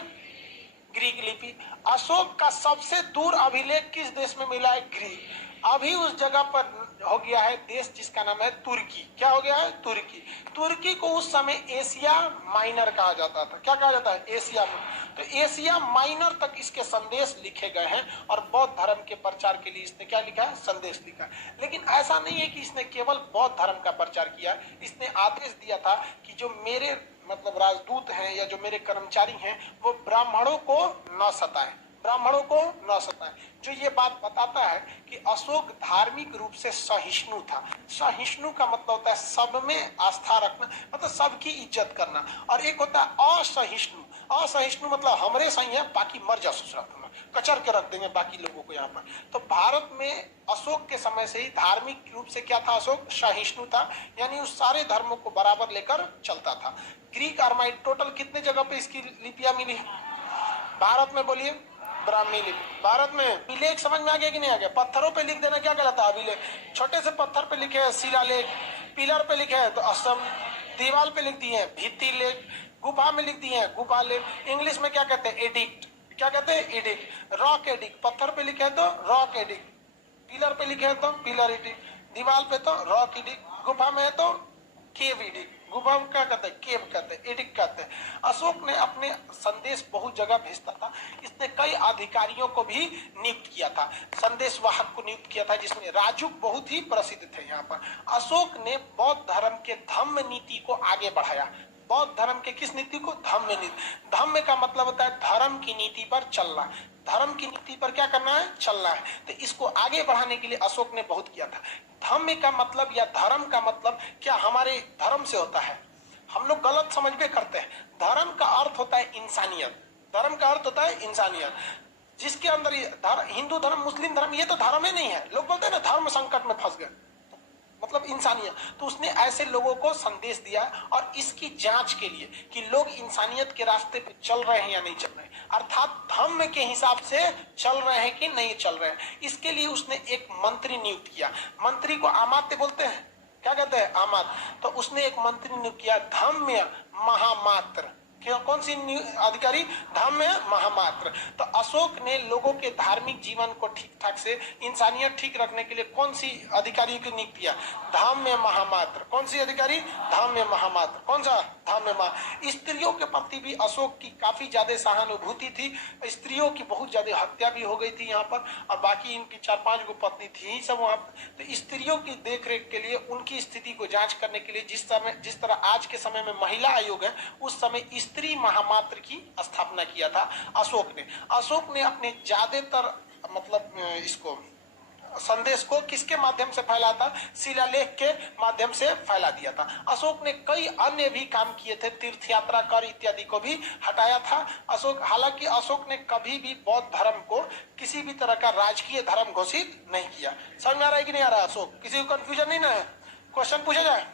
ग्रीक लिपि। अशोक का सबसे दूर अभिलेख किस देश में मिला है? ग्रीक। अभी उस जगह पर हो गया है देश जिसका नाम है तुर्की। क्या हो गया है? तुर्की। तुर्की को उस समय एशिया माइनर कहा जाता था। क्या कहा जाता है? Asia minor. तो एशिया माइनर तक इसके संदेश लिखे गए हैं और बौद्ध धर्म के प्रचार के लिए इसने क्या लिखा है? संदेश लिखा है। लेकिन ऐसा नहीं है कि इसने केवल बौद्ध धर्म का प्रचार किया। इसने आदेश दिया था कि जो मेरे मतलब राजदूत हैं या जो मेरे कर्मचारी हैं वो ब्राह्मणों को न सताएं, ब्राह्मणों को न सताएं। जो ये बात बताता है कि अशोक धार्मिक रूप से सहिष्णु था। सहिष्णु का मतलब होता है सब में आस्था रखना, मतलब सबकी इज्जत करना। और एक होता है असहिष्णु। असहिष्णु मतलब हमरे सही है, बाकी मर जा ससुरा, कचर के रख देंगे बाकी लोगों को यहाँ पर। तो भारत में अशोक के समय से ही धार्मिक रूप से क्या था? अशोक सहिष्णु था, यानी उस सारे धर्मों को बराबर लेकर चलता था। ग्रीक आर्माइड टोटल कितने जगह पे इसकी लिपियां मिली? भारत में बोलिए ब्राह्मी लिपि। भारत में अभिलेख समझ में आ गया कि नहीं आ गया? पत्थरों पे लिख देना क्या कहलाता है? अभिलेख। छोटे से पत्थर पे लिखे है शिलालेख, पिलर पे लिखे है तो स्तंभ, दीवार पे लिख दिए भित्ति लेख, गुफा में लिख दिए गुफा लेख। इंग्लिश में क्या कहते हैं? एडिक्ट। क्या कहते हैं, एडिक्ट। रॉक एडिक्ट, पत्थर पे लिखे तो रॉक एडिक्ट, पिलर पे लिखे तो पिलर एडिक्ट, दीवार पे तो रॉक एडिक्ट, गुफा में है तो केव एडिक्ट। गुफा क्या कहते हैं, केव कहते हैं, एडिक्ट कहते हैं। अशोक ने अपने संदेश बहुत जगह भेजता था। इसने कई अधिकारियों को भी नियुक्त किया था, संदेश वाहक को नियुक्त किया था, जिसमें राजुक बहुत ही प्रसिद्ध थे। यहाँ पर अशोक ने बौद्ध धर्म के धम्म नीति को आगे बढ़ाया। बौद्ध धर्म के किस नीति को, धम्म नीति। धम्म का मतलब होता है धर्म की नीति पर चलना, धर्म की नीति पर क्या करना है, चलना है। तो इसको आगे बढ़ाने के लिए अशोक ने बहुत किया था। धम्म का मतलब या धर्म का मतलब क्या हमारे धर्म से होता है, हम लोग गलत समझ में करते हैं। धर्म का अर्थ होता है इंसानियत, धर्म का अर्थ होता है इंसानियत, जिसके अंदर हिंदू धर्म, मुस्लिम धर्म, ये तो धर्म ही नहीं है। लोग बोलते हैं ना धर्म संकट में फंस गए, मतलब इंसानियत। तो उसने ऐसे लोगों को संदेश दिया और इसकी जांच के लिए कि लोग इंसानियत के रास्ते पे चल रहे हैं या नहीं चल रहे हैं, अर्थात धम्म के हिसाब से चल रहे हैं कि नहीं चल रहे हैं। इसके लिए उसने एक मंत्री नियुक्त किया। मंत्री को अमात्य बोलते हैं, क्या कहते हैं, अमात्य। तो उसने एक मंत्री नियुक्त किया, धम्म महामात्र। कौन सी अधिकारी, धम्म महामात्र। तो अशोक ने लोगों के धार्मिक जीवन को ठीक ठाक से, इंसानियत ठीक रखने के लिए कौन सी अधिकारी को नियुक्त किया, धम्म महामात्र। कौन सी अधिकारी, धम्म महामात्र। कौन सा, धम्म महा। स्त्रियों के प्रति भी अशोक की काफी ज्यादा सहानुभूति थी। स्त्रियों की बहुत ज्यादा हत्या भी हो गई थी यहाँ पर, और बाकी इनकी 4-5 गो पत्नी थी ही सब वहां पर। तो स्त्रियों की देखरेख के लिए, उनकी स्थिति को जांच करने के लिए, जिस तरह आज के समय में महिला आयोग है, उस समय स्त्री महामात्र की स्थापना किया था अशोक ने। अशोक ने अपने ज्यादातर मतलब इसको संदेश को किसके माध्यम से फैला था, शिलालेख के माध्यम से फैला दिया था। अशोक ने कई अन्य भी काम किए थे, तीर्थ यात्रा कर इत्यादि को भी हटाया था अशोक। हालांकि अशोक ने कभी भी बौद्ध धर्म को किसी भी तरह का राजकीय धर्म घोषित नहीं किया। समझ में आ रहा है कि नहीं आ रहा, अशोक, किसी को कंफ्यूजन नहीं ना है, क्वेश्चन पूछा जाए।